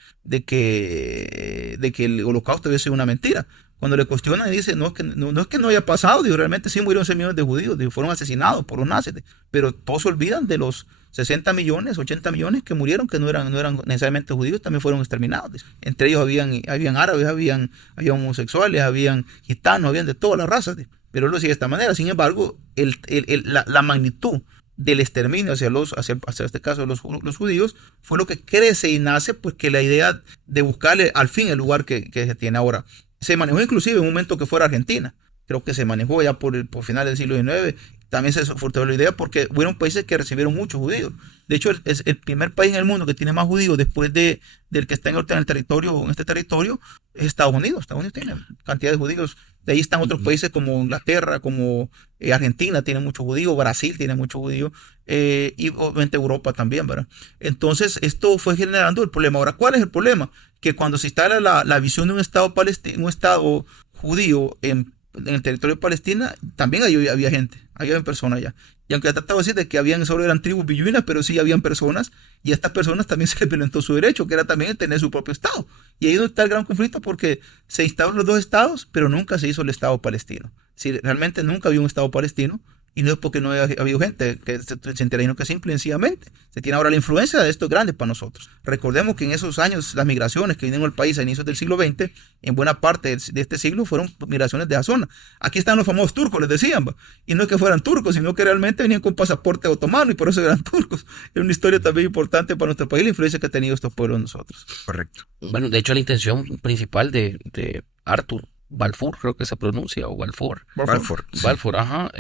el holocausto había sido una mentira. Cuando le cuestionan, dice, no es que no haya pasado, digo, realmente sí murieron 6 millones de judíos, digo, fueron asesinados por los nazis, pero todos se olvidan de los 60 millones, 80 millones que murieron, que no eran necesariamente judíos, también fueron exterminados. Dice. Entre ellos habían árabes, habían homosexuales, habían gitanos, habían de todas las razas, dice. Pero él lo decía de esta manera. Sin embargo, la magnitud del exterminio hacia este caso los judíos fue lo que crece y nace, pues que la idea de buscarle al fin el lugar que se tiene ahora. Se manejó inclusive en un momento que fuera Argentina. Creo que se manejó ya por finales del siglo XIX. También se fortaleció la idea porque fueron países que recibieron muchos judíos. De hecho, es el primer país en el mundo que tiene más judíos después del que está en este territorio, es Estados Unidos. Estados Unidos tiene cantidad de judíos. De ahí están otros países como Inglaterra, como Argentina tiene muchos judíos, Brasil tiene muchos judíos, y obviamente Europa también, ¿verdad? Entonces, esto fue generando el problema. Ahora, ¿cuál es el problema? Que cuando se instala la visión de un Estado judío en el territorio de Palestina, también había gente, había personas allá. Y aunque trataba de decir de que solo eran tribus beduinas, pero sí habían personas, y a estas personas también se les violentó su derecho, que era también el tener su propio Estado. Y ahí es donde está el gran conflicto, porque se instalaron los dos Estados, pero nunca se hizo el Estado palestino. Si realmente nunca había un Estado palestino, y no es porque no haya habido gente que se entera, sino que simple y sencillamente se tiene ahora la influencia de esto es grande para nosotros. Recordemos que en esos años las migraciones que vinieron al país a inicios del siglo XX, en buena parte de este siglo fueron migraciones de esa zona. Aquí están los famosos turcos, les decían, y no es que fueran turcos, sino que realmente venían con pasaporte otomano y por eso eran turcos. Es una historia también importante para nuestro país, la influencia que ha tenido estos pueblos en nosotros. Correcto. Bueno, de hecho la intención principal de Arthur Balfour, creo que se pronuncia, o Balfour. Balfour. Balfour, ajá,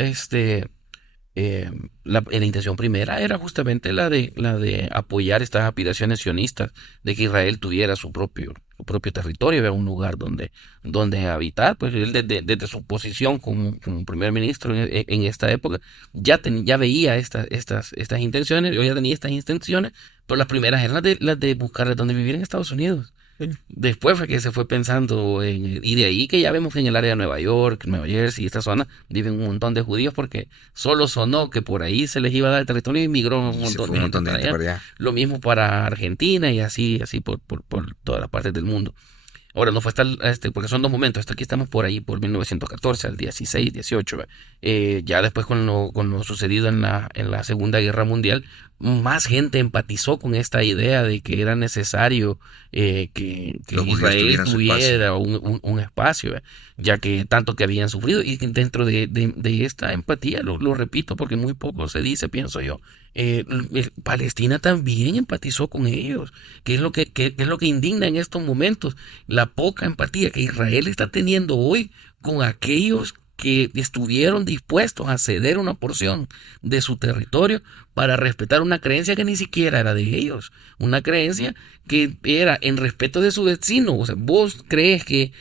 la intención primera era justamente la de apoyar estas aspiraciones sionistas, de que Israel tuviera su propio territorio, un lugar donde habitar. Pues él desde su posición como primer ministro en esta época ya veía estas intenciones, o ya tenía estas intenciones, pero las primeras eran las de buscar dónde vivir en Estados Unidos. Sí. Después fue que se fue pensando y de ahí que ya vemos que en el área de Nueva York, Nueva Jersey, esta zona, viven un montón de judíos, porque solo sonó que por ahí se les iba a dar el territorio y migró un Y se montón fue de un gente montón de para gente allá. para allá. Lo mismo para Argentina y así por todas las partes del mundo. Ahora, no fue porque son dos momentos. Hasta aquí estamos por ahí, por 1914, al 16, 18. Ya después con lo sucedido en la Segunda Guerra Mundial, más gente empatizó con esta idea de que era necesario que Los judíos Israel tuvieran su espacio. tuviera un espacio, ya que tanto que habían sufrido. Y dentro de esta empatía, lo repito, porque muy poco se dice, pienso yo, Palestina también empatizó con ellos, que es lo que indigna en estos momentos, la poca empatía que Israel está teniendo hoy con aquellos que estuvieron dispuestos a ceder una porción de su territorio para respetar una creencia que ni siquiera era de ellos, una creencia que era en respeto de su vecino. O sea, vos crees que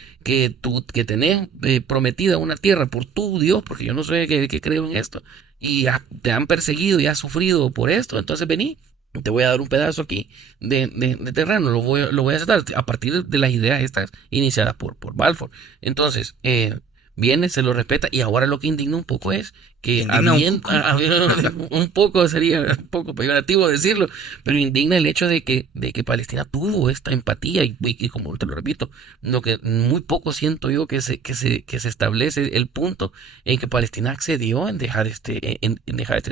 tenés prometida una tierra por tu Dios, porque yo no sé que creo en esto, y te han perseguido y has sufrido por esto, entonces vení, te voy a dar un pedazo aquí de terreno, lo voy a aceptar a partir de las ideas estas iniciadas por Balfour. Entonces, viene, se lo respeta, y ahora lo que indigna un poco es que Indigna un poco. un poco sería un poco peyorativo decirlo, pero indigna el hecho de que Palestina tuvo esta empatía y como te lo repito, lo que muy poco siento yo que se establece el punto en que Palestina accedió en dejar este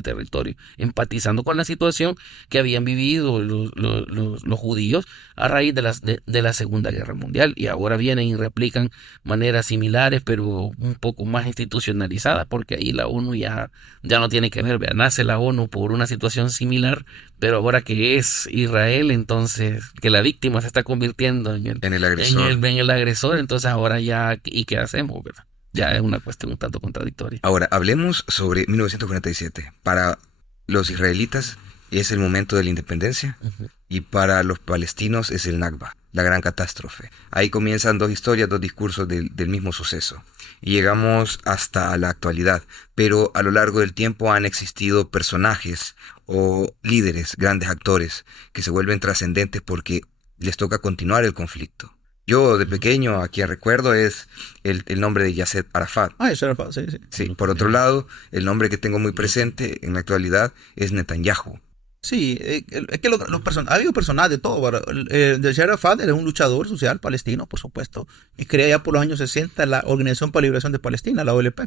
territorio, empatizando con la situación que habían vivido los judíos a raíz de la Segunda Guerra Mundial, y ahora vienen y replican maneras similares, pero un poco más institucionalizadas, porque ahí la ONU ya no tiene que ver. Vea, nace la ONU por una situación similar, pero ahora que es Israel, entonces que la víctima se está convirtiendo En el agresor. en el agresor, entonces ahora ya, ¿y qué hacemos, verdad? Ya es una cuestión un tanto contradictoria. Ahora, hablemos sobre 1947. Para los israelitas es el momento de la independencia Ujú. y para los palestinos es el Nakba, la gran catástrofe. Ahí comienzan dos historias, dos discursos del mismo suceso. Y llegamos hasta la actualidad, pero a lo largo del tiempo han existido personajes o líderes, grandes actores, que se vuelven trascendentes porque les toca continuar el conflicto. Yo de pequeño, a quien recuerdo es el nombre de Yasser Arafat. Eso era fácil, sí. Sí, por otro lado, el nombre que tengo muy presente en la actualidad es Netanyahu. Sí, es que ha habido personajes de todo. ¿Verdad? Yasser Arafat era un luchador social palestino, por supuesto, y crea ya por los años 60 la Organización para la Liberación de Palestina, la OLP.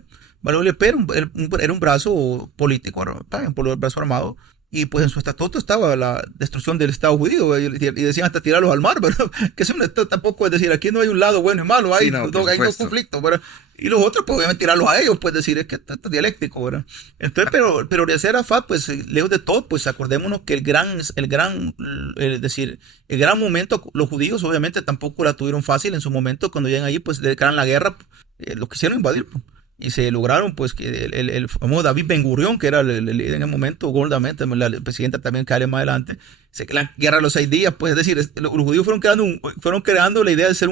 La OLP era un brazo político, un brazo armado, y pues en su estatuto estaba la destrucción del Estado judío, y decían hasta tirarlos al mar, pero que eso tampoco es decir, aquí no hay un lado bueno y malo, hay, Sí, no, por hay dos supuesto. conflictos, ¿verdad? Y los otros, pues obviamente tirarlos a ellos, pues decir, es que esto es dialéctico, ¿verdad? Entonces, pero Yasser Arafat, pues lejos de todo, pues acordémonos que es decir, el gran momento, los judíos obviamente tampoco la tuvieron fácil en su momento, cuando llegan ahí, pues declaran la guerra, lo quisieron invadir, pues. Y se lograron, pues, que el famoso David Ben Gurión, que era el líder en el momento, Golda Meir, la presidenta también que haré más adelante, la guerra de los 6 días, pues, es decir, los judíos fueron creando la idea de ser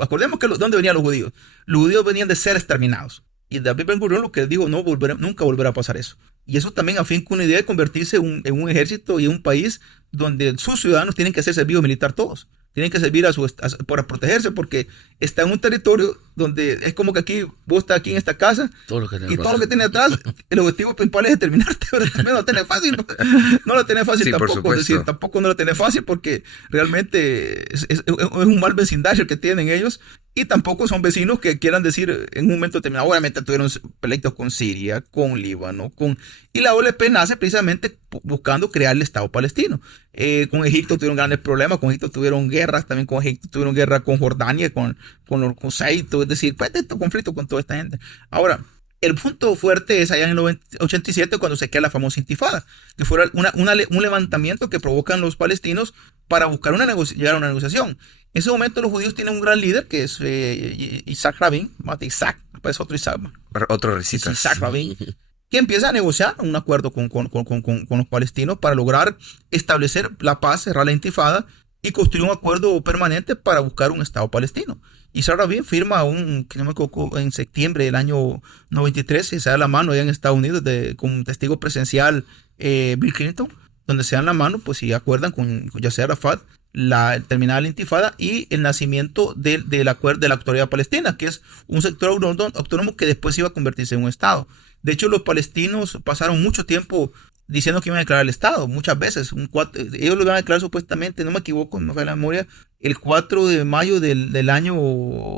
acordemos que ¿dónde venían los judíos? Los judíos venían de ser exterminados. Y David Ben Gurión lo que dijo, nunca volverá a pasar eso. Y eso también afinca una idea de convertirse en un ejército y un país donde sus ciudadanos tienen que ser servicios militar todos. Tienen que servir para protegerse, porque está en un territorio donde es como que aquí, vos estás aquí en esta casa Todo lo que y todo lo que tienes atrás, el objetivo principal es exterminarte, pero también no lo tenés fácil. No lo tenés fácil Sí, por tampoco. Es decir, supuesto. tampoco no lo tenés fácil porque realmente es un mal vecindario el que tienen ellos, y tampoco son vecinos que quieran decir en un momento determinado. Obviamente tuvieron pleitos con Siria, con Líbano, y la OLP nace precisamente buscando crear el Estado palestino. Con Egipto tuvieron grandes problemas, con Egipto tuvieron guerras, también con Egipto tuvieron guerra con Jordania, con Saito, es decir, pues este conflicto con toda esta gente. Ahora, el punto fuerte es allá en el 87 cuando se crea la famosa intifada, que fue un levantamiento que provocan los palestinos para buscar llegar a una negociación. En ese momento los judíos tienen un gran líder que es Isaac Rabin, mate Isaac, pues otro Isaac, Otro recitas. Isaac Rabin, que empieza a negociar un acuerdo con los palestinos para lograr establecer la paz, cerrar la intifada y construir un acuerdo permanente para buscar un Estado palestino. Y Sarah Rabin firma que no me equivoco, en septiembre del año 93, y se da la mano allá en Estados Unidos con testigo presencial Bill Clinton, donde se dan la mano, pues y acuerdan con Yasser Arafat terminar la intifada y el nacimiento del acuerdo de la Autoridad Palestina, que es un sector autónomo que después iba a convertirse en un Estado. De hecho, los palestinos pasaron mucho tiempo diciendo que iban a declarar el Estado, muchas veces. Ellos lo iban a declarar supuestamente, no me equivoco, no me falla la memoria, el 4 de mayo del año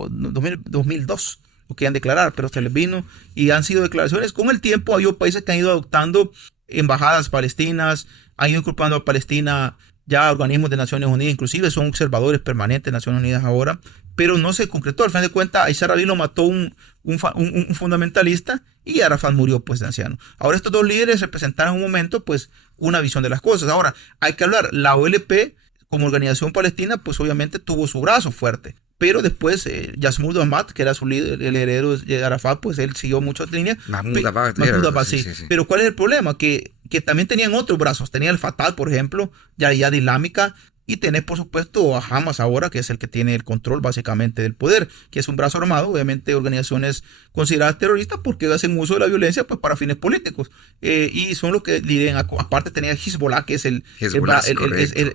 2002, lo querían declarar, pero se les vino y han sido declaraciones. Con el tiempo ha habido países que han ido adoptando embajadas palestinas, han ido incorporando a Palestina ya organismos de Naciones Unidas, inclusive son observadores permanentes de Naciones Unidas ahora, pero no se concretó. Al fin de cuentas, a Isaac Rabin lo mató un fundamentalista y Arafat murió pues de anciano. Ahora estos dos líderes representaron en un momento pues una visión de las cosas. Ahora hay que hablar, la OLP como organización palestina pues obviamente tuvo su brazo fuerte, pero después Yasmur Abbas, que era su líder, el heredero de Arafat, pues él siguió muchas líneas. Mahmoud Abbas, sí. Pero ¿cuál es el problema? Que también tenían otros brazos. Tenía el Fatah, por ejemplo, ya Islámica, y tenés por supuesto a Hamas ahora, que es el que tiene el control básicamente del poder, que es un brazo armado, obviamente organizaciones consideradas terroristas porque hacen uso de la violencia pues para fines políticos, y son los que lideran. Aparte tenía Hezbollah, que es el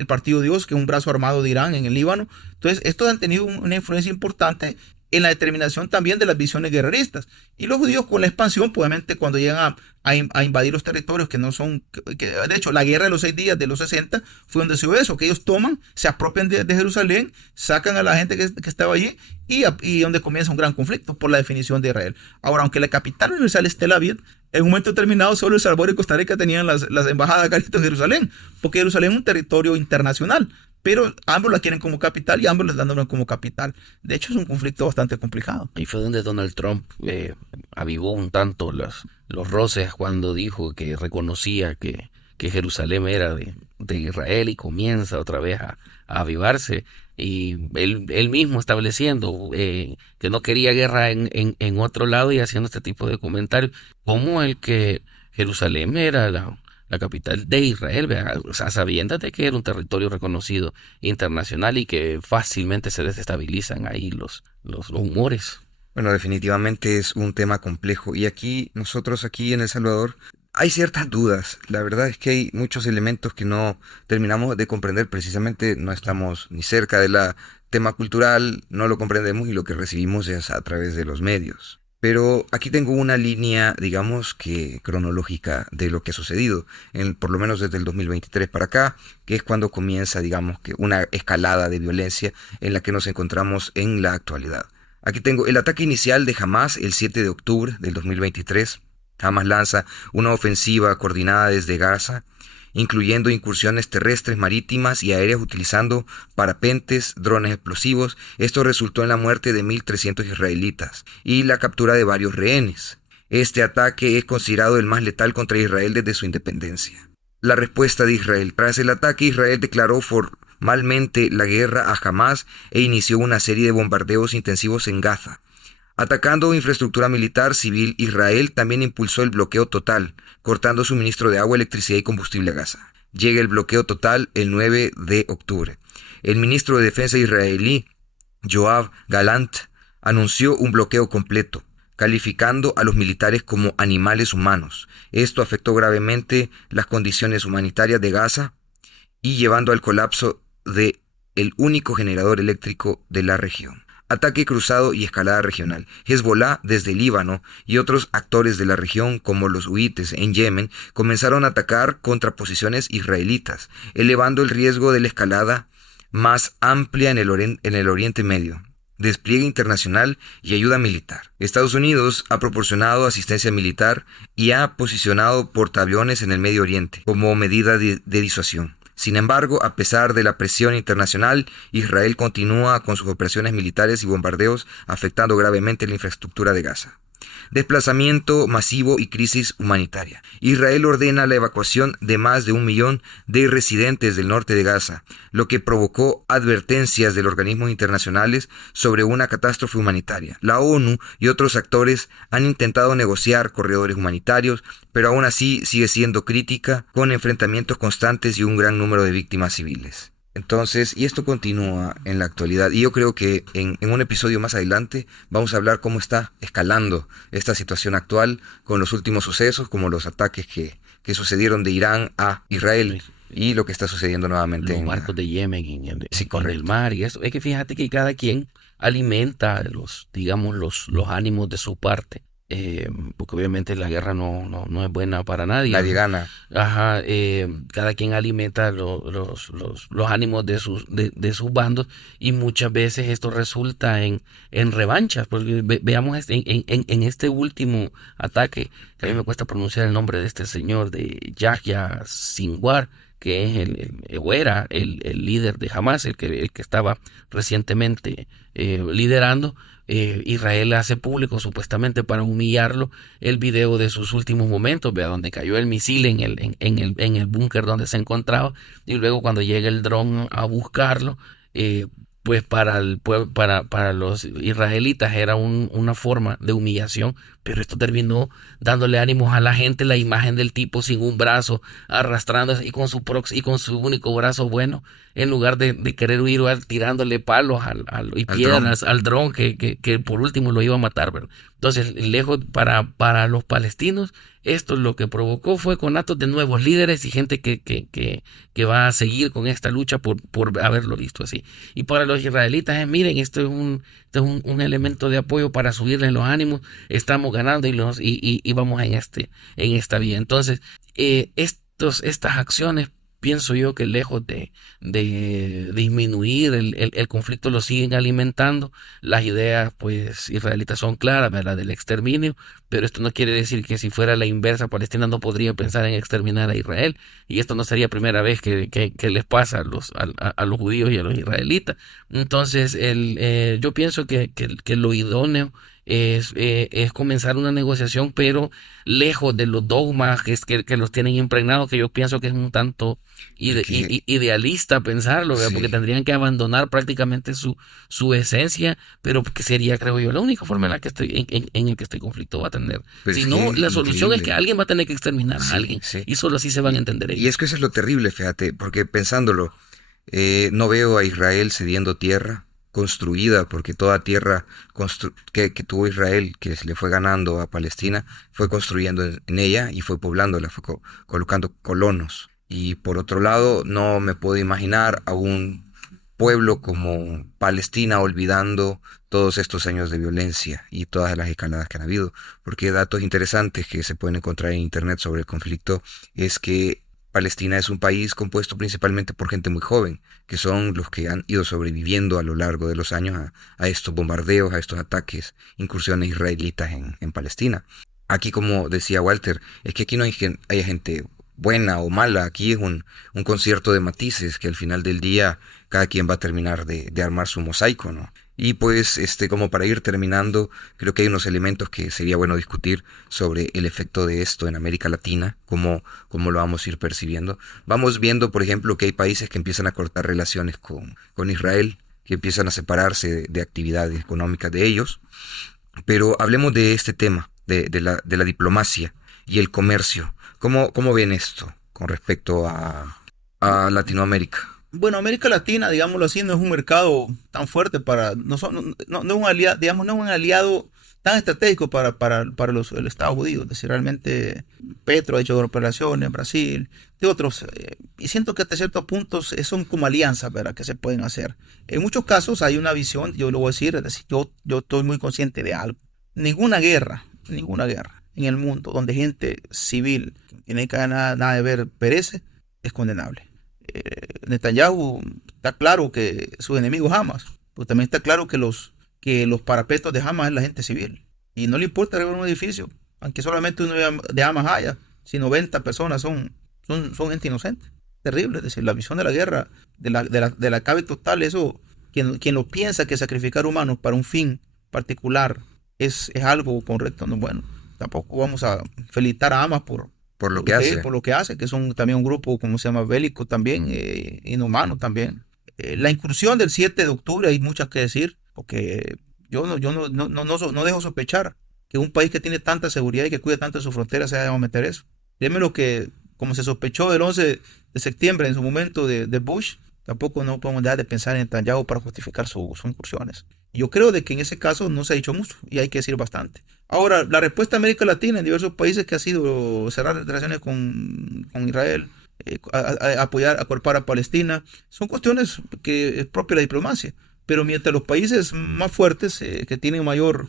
partido Dios, que es un brazo armado de Irán en el Líbano. Entonces estos han tenido una influencia importante en la determinación también de las visiones guerreristas. Y los judíos con la expansión, pues, obviamente cuando llegan a invadir los territorios que no son, de hecho la guerra de los 6 días de los 60 fue donde se vio eso, que ellos toman, se apropian de Jerusalén, sacan a la gente que estaba allí y donde comienza un gran conflicto por la definición de Israel. Ahora, aunque la capital universal es Tel Aviv, en un momento determinado solo El Salvador y Costa Rica tenían las embajadas en Jerusalén, porque Jerusalén es un territorio internacional. Pero ambos la quieren como capital y ambos la nombran como capital. De hecho, es un conflicto bastante complicado. Ahí fue donde Donald Trump avivó un tanto los roces cuando dijo que reconocía que Jerusalén era de Israel y comienza otra vez a avivarse. Y él mismo estableciendo que no quería guerra en otro lado y haciendo este tipo de comentarios, como el que Jerusalén era la capital de Israel, o sea, sabiendo de que era un territorio reconocido internacional y que fácilmente se desestabilizan ahí los humores. Bueno, definitivamente es un tema complejo y nosotros aquí en El Salvador hay ciertas dudas. La verdad es que hay muchos elementos que no terminamos de comprender, precisamente no estamos ni cerca del tema cultural, no lo comprendemos y lo que recibimos es a través de los medios. Pero aquí tengo una línea, digamos que cronológica de lo que ha sucedido, por lo menos desde el 2023 para acá, que es cuando comienza, digamos que una escalada de violencia en la que nos encontramos en la actualidad. Aquí tengo el ataque inicial de Hamas el 7 de octubre del 2023. Hamas lanza una ofensiva coordinada desde Gaza, incluyendo incursiones terrestres, marítimas y aéreas utilizando parapentes, drones explosivos. Esto resultó en la muerte de 1.300 israelitas y la captura de varios rehenes. Este ataque es considerado el más letal contra Israel desde su independencia. La respuesta de Israel. Tras el ataque, Israel declaró formalmente la guerra a Hamas e inició una serie de bombardeos intensivos en Gaza. Atacando infraestructura militar civil, Israel también impulsó el bloqueo total, cortando suministro de agua, electricidad y combustible a Gaza. Llega el bloqueo total el 9 de octubre. El ministro de Defensa israelí, Yoav Gallant, anunció un bloqueo completo, calificando a los militares como animales humanos. Esto afectó gravemente las condiciones humanitarias de Gaza y llevando al colapso de el único generador eléctrico de la región. Ataque cruzado y escalada regional. Hezbollah desde Líbano y otros actores de la región como los huites en Yemen comenzaron a atacar contra posiciones israelitas, elevando el riesgo de la escalada más amplia en el Oriente Medio. Despliegue internacional y ayuda militar. Estados Unidos ha proporcionado asistencia militar y ha posicionado portaaviones en el Medio Oriente como medida de disuasión. Sin embargo, a pesar de la presión internacional, Israel continúa con sus operaciones militares y bombardeos afectando gravemente la infraestructura de Gaza. desplazamiento masivo y crisis humanitaria. Israel ordena la evacuación de más de 1 millón de residentes del norte de Gaza, lo que provocó advertencias de los organismos internacionales sobre una catástrofe humanitaria. La ONU y otros actores han intentado negociar corredores humanitarios, pero aún así sigue siendo crítica, con enfrentamientos constantes y un gran número de víctimas civiles. Entonces, y esto continúa en la actualidad, y yo creo que en un episodio más adelante vamos a hablar cómo está escalando esta situación actual con los últimos sucesos, como los ataques que sucedieron de Irán a Israel y lo que está sucediendo nuevamente Los en barcos de Yemen Sí, en correcto. el mar y eso. Es que fíjate que cada quien alimenta los ánimos de su parte. Porque obviamente la guerra no es buena para nadie. Nadie gana. Ajá, cada quien alimenta los ánimos de sus bandos, y muchas veces esto resulta en revanchas, porque veamos en este último ataque, que a mí me cuesta pronunciar el nombre de este señor, de Yahya Sinwar, que es o era el líder de Hamas, el que estaba recientemente liderando. Israel hace público, supuestamente para humillarlo, el video de sus últimos momentos, vea, donde cayó el misil en el búnker donde se encontraba, y luego cuando llega el dron a buscarlo, pues para los israelitas era una forma de humillación, pero esto terminó dándole ánimos a la gente, la imagen del tipo sin un brazo, arrastrándose y con su único brazo bueno, en lugar de querer huir, tirándole palos y piedras al dron que por último lo iba a matar, ¿verdad? Entonces, lejos para los palestinos, esto lo que provocó fue conatos de nuevos líderes y gente que va a seguir con esta lucha por haberlo visto así. Y para los israelitas, miren, esto es un elemento de apoyo para subirles los ánimos. Estamos ganando y vamos en esta vía. Entonces, estas acciones, pienso yo que lejos de disminuir el conflicto, lo siguen alimentando. Las ideas pues israelitas son claras, ¿verdad?, del exterminio, pero esto no quiere decir que si fuera la inversa, Palestina no podría pensar en exterminar a Israel, y esto no sería primera vez que les pasa a los judíos y a los israelitas. Entonces yo pienso que lo idóneo es comenzar una negociación, pero lejos de los dogmas que los tienen impregnados, que yo pienso que es un tanto idealista pensarlo, ¿verdad? Sí. Porque tendrían que abandonar prácticamente su esencia, pero que sería, creo yo, la única forma en la que en el que este conflicto va a tener. Pero Si es no, que la solución es increíble. que alguien va a tener que exterminar a alguien, Sí. y solo así se van a entender ellos. Y es que eso es lo terrible, fíjate, porque pensándolo, no veo a Israel cediendo tierra construida, porque toda tierra que tuvo Israel, que se le fue ganando a Palestina, fue construyendo en ella y fue poblándola, fue colocando colonos. Y por otro lado, no me puedo imaginar a un pueblo como Palestina olvidando todos estos años de violencia y todas las escaladas que han habido, porque datos interesantes que se pueden encontrar en internet sobre el conflicto es que Palestina es un país compuesto principalmente por gente muy joven, que son los que han ido sobreviviendo a lo largo de los años a estos bombardeos, a estos ataques, incursiones israelitas en Palestina. Aquí, como decía Walter, es que aquí no hay gente buena o mala, aquí es un concierto de matices que al final del día cada quien va a terminar de armar su mosaico, ¿no? Y pues, como para ir terminando, creo que hay unos elementos que sería bueno discutir sobre el efecto de esto en América Latina, cómo lo vamos a ir percibiendo. Vamos viendo, por ejemplo, que hay países que empiezan a cortar relaciones con Israel, que empiezan a separarse de actividades económicas de ellos. Pero hablemos de este tema, de la diplomacia y el comercio. ¿Cómo ven esto con respecto a Latinoamérica? Bueno, América Latina, digámoslo así, no es un mercado tan fuerte no es un aliado, digamos, no es un aliado tan estratégico para el Estado judío. Es decir, realmente Petro ha hecho operaciones, Brasil, de otros, y siento que hasta ciertos puntos son como alianzas, ¿verdad?, que se pueden hacer. En muchos casos hay una visión, yo lo voy a decir, es decir, yo estoy muy consciente de algo. Ninguna guerra en el mundo donde gente civil que no hay nada de ver perece es condenable. Netanyahu está claro que sus enemigos Hamas, pero también está claro que los parapetos de Hamas es la gente civil, y no le importa arreglar un edificio, aunque solamente uno de Hamas haya, si 90 personas son gente inocente. Terrible. Es decir, la visión de la guerra, de la cabe total, eso, quien lo piensa, que sacrificar humanos para un fin particular es algo correcto, no, bueno, tampoco vamos a felicitar a Hamas Por lo que hace. por lo que hace, que son también un grupo, como se llama, bélico también, inhumano también. La incursión del 7 de octubre hay muchas que decir, porque yo no dejo sospechar que un país que tiene tanta seguridad y que cuida tanto de sus fronteras se vaya a meter eso. Dime lo que, como se sospechó del 11 de septiembre en su momento de Bush, tampoco no podemos dejar de pensar en Netanyahu para justificar sus incursiones. Yo creo de que en ese caso no se ha dicho mucho y hay que decir bastante. Ahora, la respuesta de América Latina en diversos países que ha sido cerrar relaciones con Israel, apoyar, acuerpar a Palestina, son cuestiones que es propia de la diplomacia. Pero mientras los países más fuertes, que tienen mayor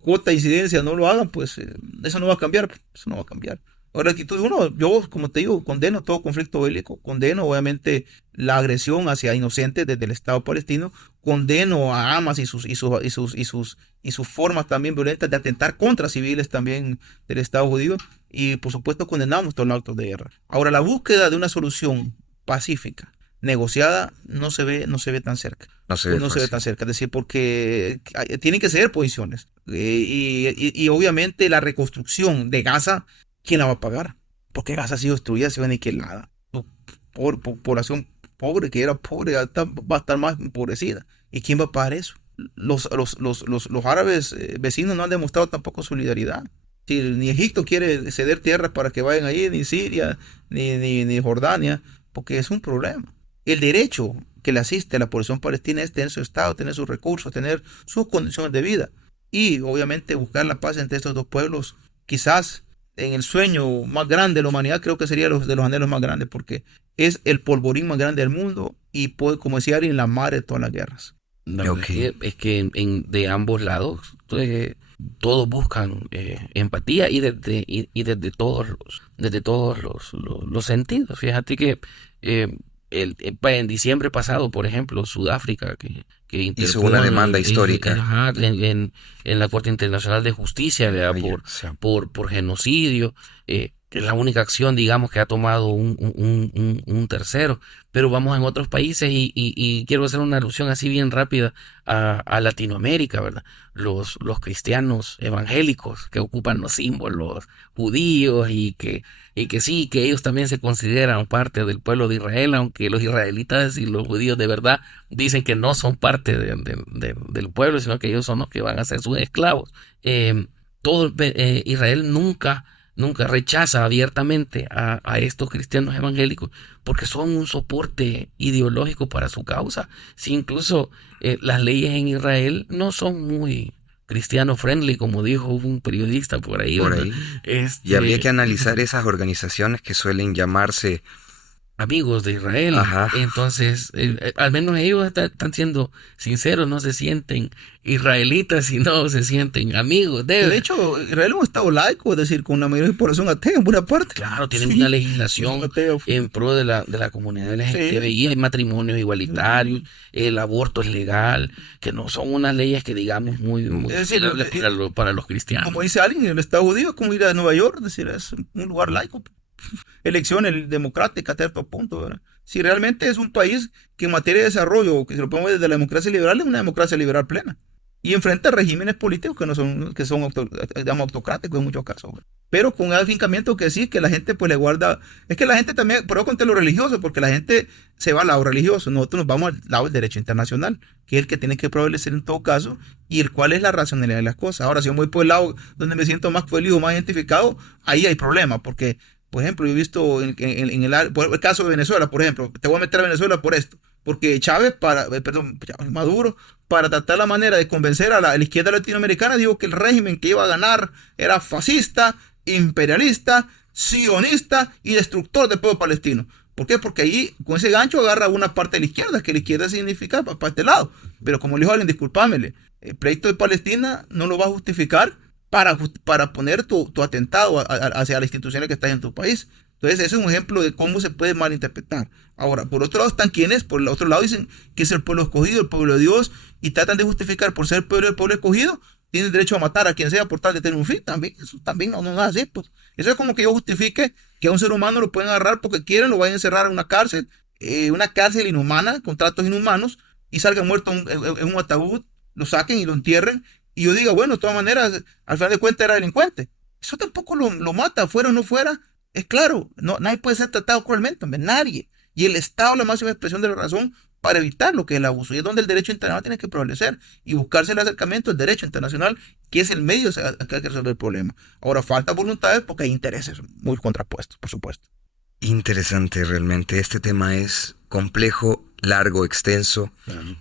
cuota de incidencia, no lo hagan, pues eso no va a cambiar. Eso no va a cambiar. Ahora, la actitud de uno, yo, como te digo, condeno todo conflicto bélico, condeno obviamente la agresión hacia inocentes desde el Estado palestino, condeno a Hamas y sus formas también violentas de atentar contra civiles también del Estado judío, y por supuesto condenamos todos los actos de guerra. Ahora, la búsqueda de una solución pacífica, negociada, no se ve tan cerca. No se ve No se ve fácil. tan cerca, es decir, porque tienen que ser posiciones. Y obviamente la reconstrucción de Gaza, ¿quién la va a pagar? Porque Gaza ha sido destruida, ha sido aniquilada. Población pobre, que era pobre, va a estar más empobrecida. ¿Y quién va a pagar eso? Los árabes vecinos no han demostrado tampoco solidaridad. Si ni Egipto quiere ceder tierras para que vayan ahí, ni Siria, ni Jordania, porque es un problema. El derecho que le asiste a la población palestina es tener su Estado, tener sus recursos, tener sus condiciones de vida. Y obviamente buscar la paz entre estos dos pueblos, quizás en el sueño más grande de la humanidad, creo que sería de los anhelos más grandes, porque es el polvorín más grande del mundo y puede, como decía alguien, la madre de todas las guerras. La verdad Ok. es que de ambos lados todos buscan empatía y desde todos los sentidos. Fíjate que en diciembre pasado, por ejemplo, Sudáfrica, que Hizo interpuso una demanda histórica. ajá, en la Corte Internacional de Justicia, ¿verdad? Ayer, por, sí. por genocidio, que es la única acción, digamos, que ha tomado un tercero. Pero vamos en otros países y quiero hacer una alusión así bien rápida a Latinoamérica, ¿verdad? Los cristianos evangélicos que ocupan los símbolos judíos y que sí, que ellos también se consideran parte del pueblo de Israel, aunque los israelitas y los judíos de verdad dicen que no son parte del pueblo, sino que ellos son los que van a ser sus esclavos. Israel nunca rechaza abiertamente a estos cristianos evangélicos porque son un soporte ideológico para su causa. Si incluso las leyes en Israel no son muy cristiano friendly, como dijo un periodista por ahí, Por ¿verdad? ahí. Y habría que analizar Ujú. esas organizaciones que suelen llamarse, Amigos de Israel. ajá, Entonces, al menos ellos están siendo sinceros, no se sienten israelitas, sino se sienten amigos De hecho, Israel es un estado laico, es decir, con una mayoría de población atea en buena parte. Claro, tienen Sí, una son legislación ateos. en pro de la comunidad Sí. LGTBI, hay matrimonios igualitarios, el aborto es legal, que no son unas leyes que digamos muy Es decir, favorables para los cristianos. como dice alguien, el estado judío es como ir a Nueva York, es decir, es un lugar laico. Elecciones democráticas hasta cierto punto, ¿verdad? Si realmente es un país que en materia de desarrollo, que se lo ponemos desde la democracia liberal, es una democracia liberal plena. Y enfrenta regímenes políticos digamos, autocráticos en muchos casos, ¿verdad? Pero con un afincamiento que sí, que la gente pues le guarda. Es que la gente también, por eso conté lo religioso, porque la gente se va al lado religioso. Nosotros nos vamos al lado del derecho internacional, que es el que tiene que prevalecer en todo caso y el cual es la racionalidad de las cosas. Ahora, si yo me voy por el lado donde me siento más feliz o más identificado, ahí hay problemas, porque por ejemplo, yo he visto por el caso de Venezuela, por ejemplo, te voy a meter a Venezuela por esto, porque Maduro, para tratar la manera de convencer a la izquierda latinoamericana, dijo que el régimen que iba a ganar era fascista, imperialista, sionista y destructor del pueblo palestino. ¿Por qué? Porque ahí, con ese gancho, agarra una parte de la izquierda, que la izquierda significa para este lado. Pero como le dijo alguien, disculpámele, el pleito de Palestina no lo va a justificar para poner tu atentado hacia las instituciones que están en tu país. Entonces, ese es un ejemplo de cómo se puede malinterpretar. Ahora, por otro lado están quienes, por el otro lado dicen que es el pueblo escogido, el pueblo de Dios, y tratan de justificar por ser el pueblo escogido, tienen derecho a matar a quien sea por tal de tener un fin. También, eso también no es así, pues. Eso es como que yo justifique que a un ser humano lo pueden agarrar porque quieren, lo vayan a encerrar en una cárcel inhumana, con tratos inhumanos, y salga muerto en un ataúd, lo saquen y lo entierren, y yo diga, bueno, de todas maneras, al final de cuentas era delincuente. Eso tampoco lo mata, fuera o no fuera. Es claro, no, nadie puede ser tratado cruelmente, hombre, nadie. Y el Estado es la máxima expresión de la razón para evitar lo que es el abuso. Y es donde el derecho internacional tiene que prevalecer y buscarse el acercamiento al derecho internacional, que es el medio que hay que resolver el problema. Ahora, falta voluntades porque hay intereses muy contrapuestos, por supuesto. Interesante realmente. Este tema es complejo, largo, extenso,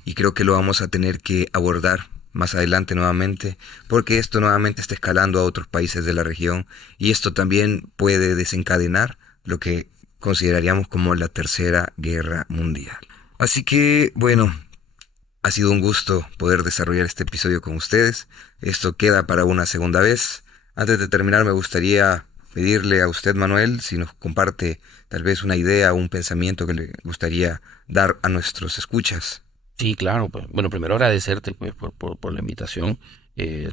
y creo que lo vamos a tener que abordar más adelante nuevamente, porque esto nuevamente está escalando a otros países de la región y esto también puede desencadenar lo que consideraríamos como la Tercera Guerra Mundial. Así que, bueno, ha sido un gusto poder desarrollar este episodio con ustedes. Esto queda para una segunda vez. Antes de terminar, me gustaría pedirle a usted, Manuel, si nos comparte tal vez una idea o un pensamiento que le gustaría dar a nuestros escuchas. Sí, claro. Pues, bueno, primero agradecerte pues, por la invitación.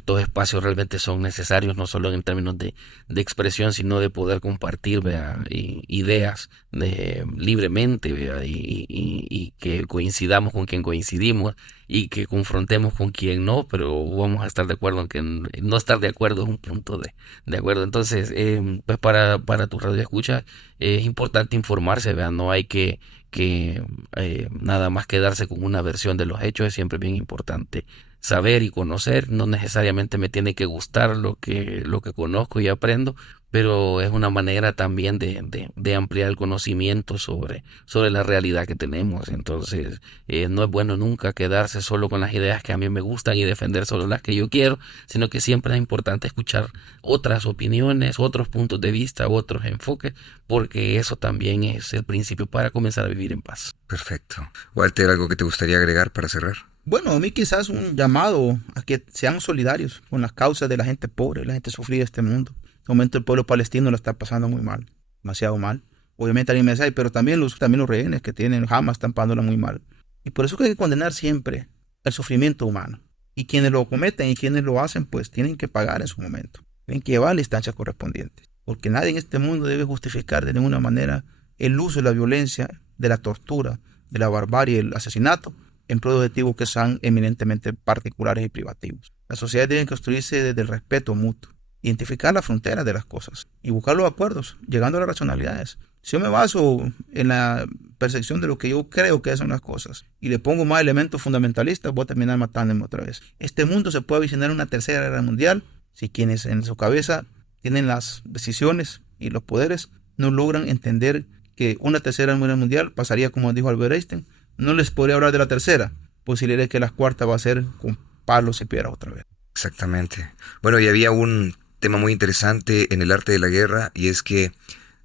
Todos espacios realmente son necesarios, no solo en términos de expresión, sino de poder compartir, ¿vea? Ideas libremente, ¿vea? Y que coincidamos con quien coincidimos y que confrontemos con quien no, pero vamos a estar de acuerdo en que no estar de acuerdo es un punto de acuerdo. Entonces, pues para tu radio escucha es importante informarse, ¿vea? No hay que nada más quedarse con una versión de los hechos. Es siempre bien importante saber y conocer. No necesariamente me tiene que gustar lo que conozco y aprendo, pero es una manera también de ampliar el conocimiento sobre la realidad que tenemos. Entonces, no es bueno nunca quedarse solo con las ideas que a mí me gustan y defender solo las que yo quiero, sino que siempre es importante escuchar otras opiniones, otros puntos de vista, otros enfoques, porque eso también es el principio para comenzar a vivir en paz. Perfecto. Walter, ¿algo que te gustaría agregar para cerrar? Bueno, a mí quizás un llamado a que sean solidarios con las causas de la gente pobre, la gente sufrida de este mundo. En este momento el pueblo palestino lo está pasando muy mal, demasiado mal. Obviamente alguien me dice, pero también los rehenes que tienen Hamas están pasándola muy mal. Y por eso que hay que condenar siempre el sufrimiento humano. Y quienes lo cometen y quienes lo hacen, pues tienen que pagar en su momento. Tienen que llevar a la instancia correspondiente. Porque nadie en este mundo debe justificar de ninguna manera el uso de la violencia, de la tortura, de la barbarie, el asesinato, en pro de objetivos que sean eminentemente particulares y privativos. La sociedad debe construirse desde el respeto mutuo, identificar las fronteras de las cosas y buscar los acuerdos, llegando a las racionalidades. Si yo me baso en la percepción de lo que yo creo que son las cosas y le pongo más elementos fundamentalistas, voy a terminar matándome otra vez. Este mundo se puede avisionar una tercera guerra mundial si quienes en su cabeza tienen las decisiones y los poderes no logran entender que una tercera guerra mundial pasaría como dijo Albert Einstein. No les podría hablar de la tercera, pues si le diré que la cuarta va a ser con palos y piedras otra vez. Exactamente. Bueno, y había un tema muy interesante en el arte de la guerra, y es que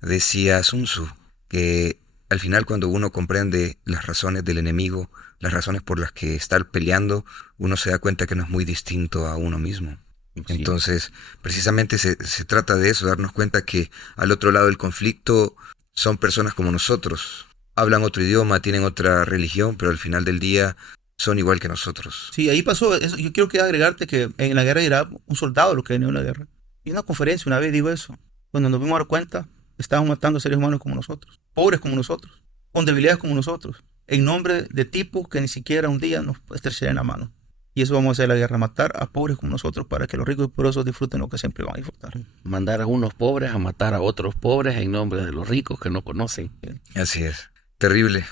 decía Sun Tzu que al final cuando uno comprende las razones del enemigo, las razones por las que está peleando, uno se da cuenta que no es muy distinto a uno mismo. Sí. Entonces, precisamente se trata de eso, darnos cuenta que al otro lado del conflicto son personas como nosotros. Hablan otro idioma, tienen otra religión, pero al final del día son igual que nosotros. Sí, ahí pasó eso. Yo quiero agregarte que en la guerra de Irak, un soldado lo que venía en la guerra. Y en una conferencia una vez digo eso. Cuando nos vimos a dar cuenta, estaban matando seres humanos como nosotros, pobres como nosotros, con debilidades como nosotros, en nombre de tipos que ni siquiera un día nos estrecharían la mano. Y eso vamos a hacer la guerra, matar a pobres como nosotros para que los ricos y poderosos disfruten lo que siempre van a disfrutar. Mandar a unos pobres a matar a otros pobres en nombre de los ricos que no conocen. Así es. Terrible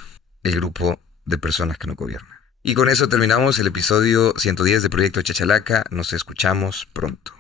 el grupo de personas que no gobiernan. Y con eso terminamos el episodio 110 de Proyecto Chachalaca. Nos escuchamos pronto.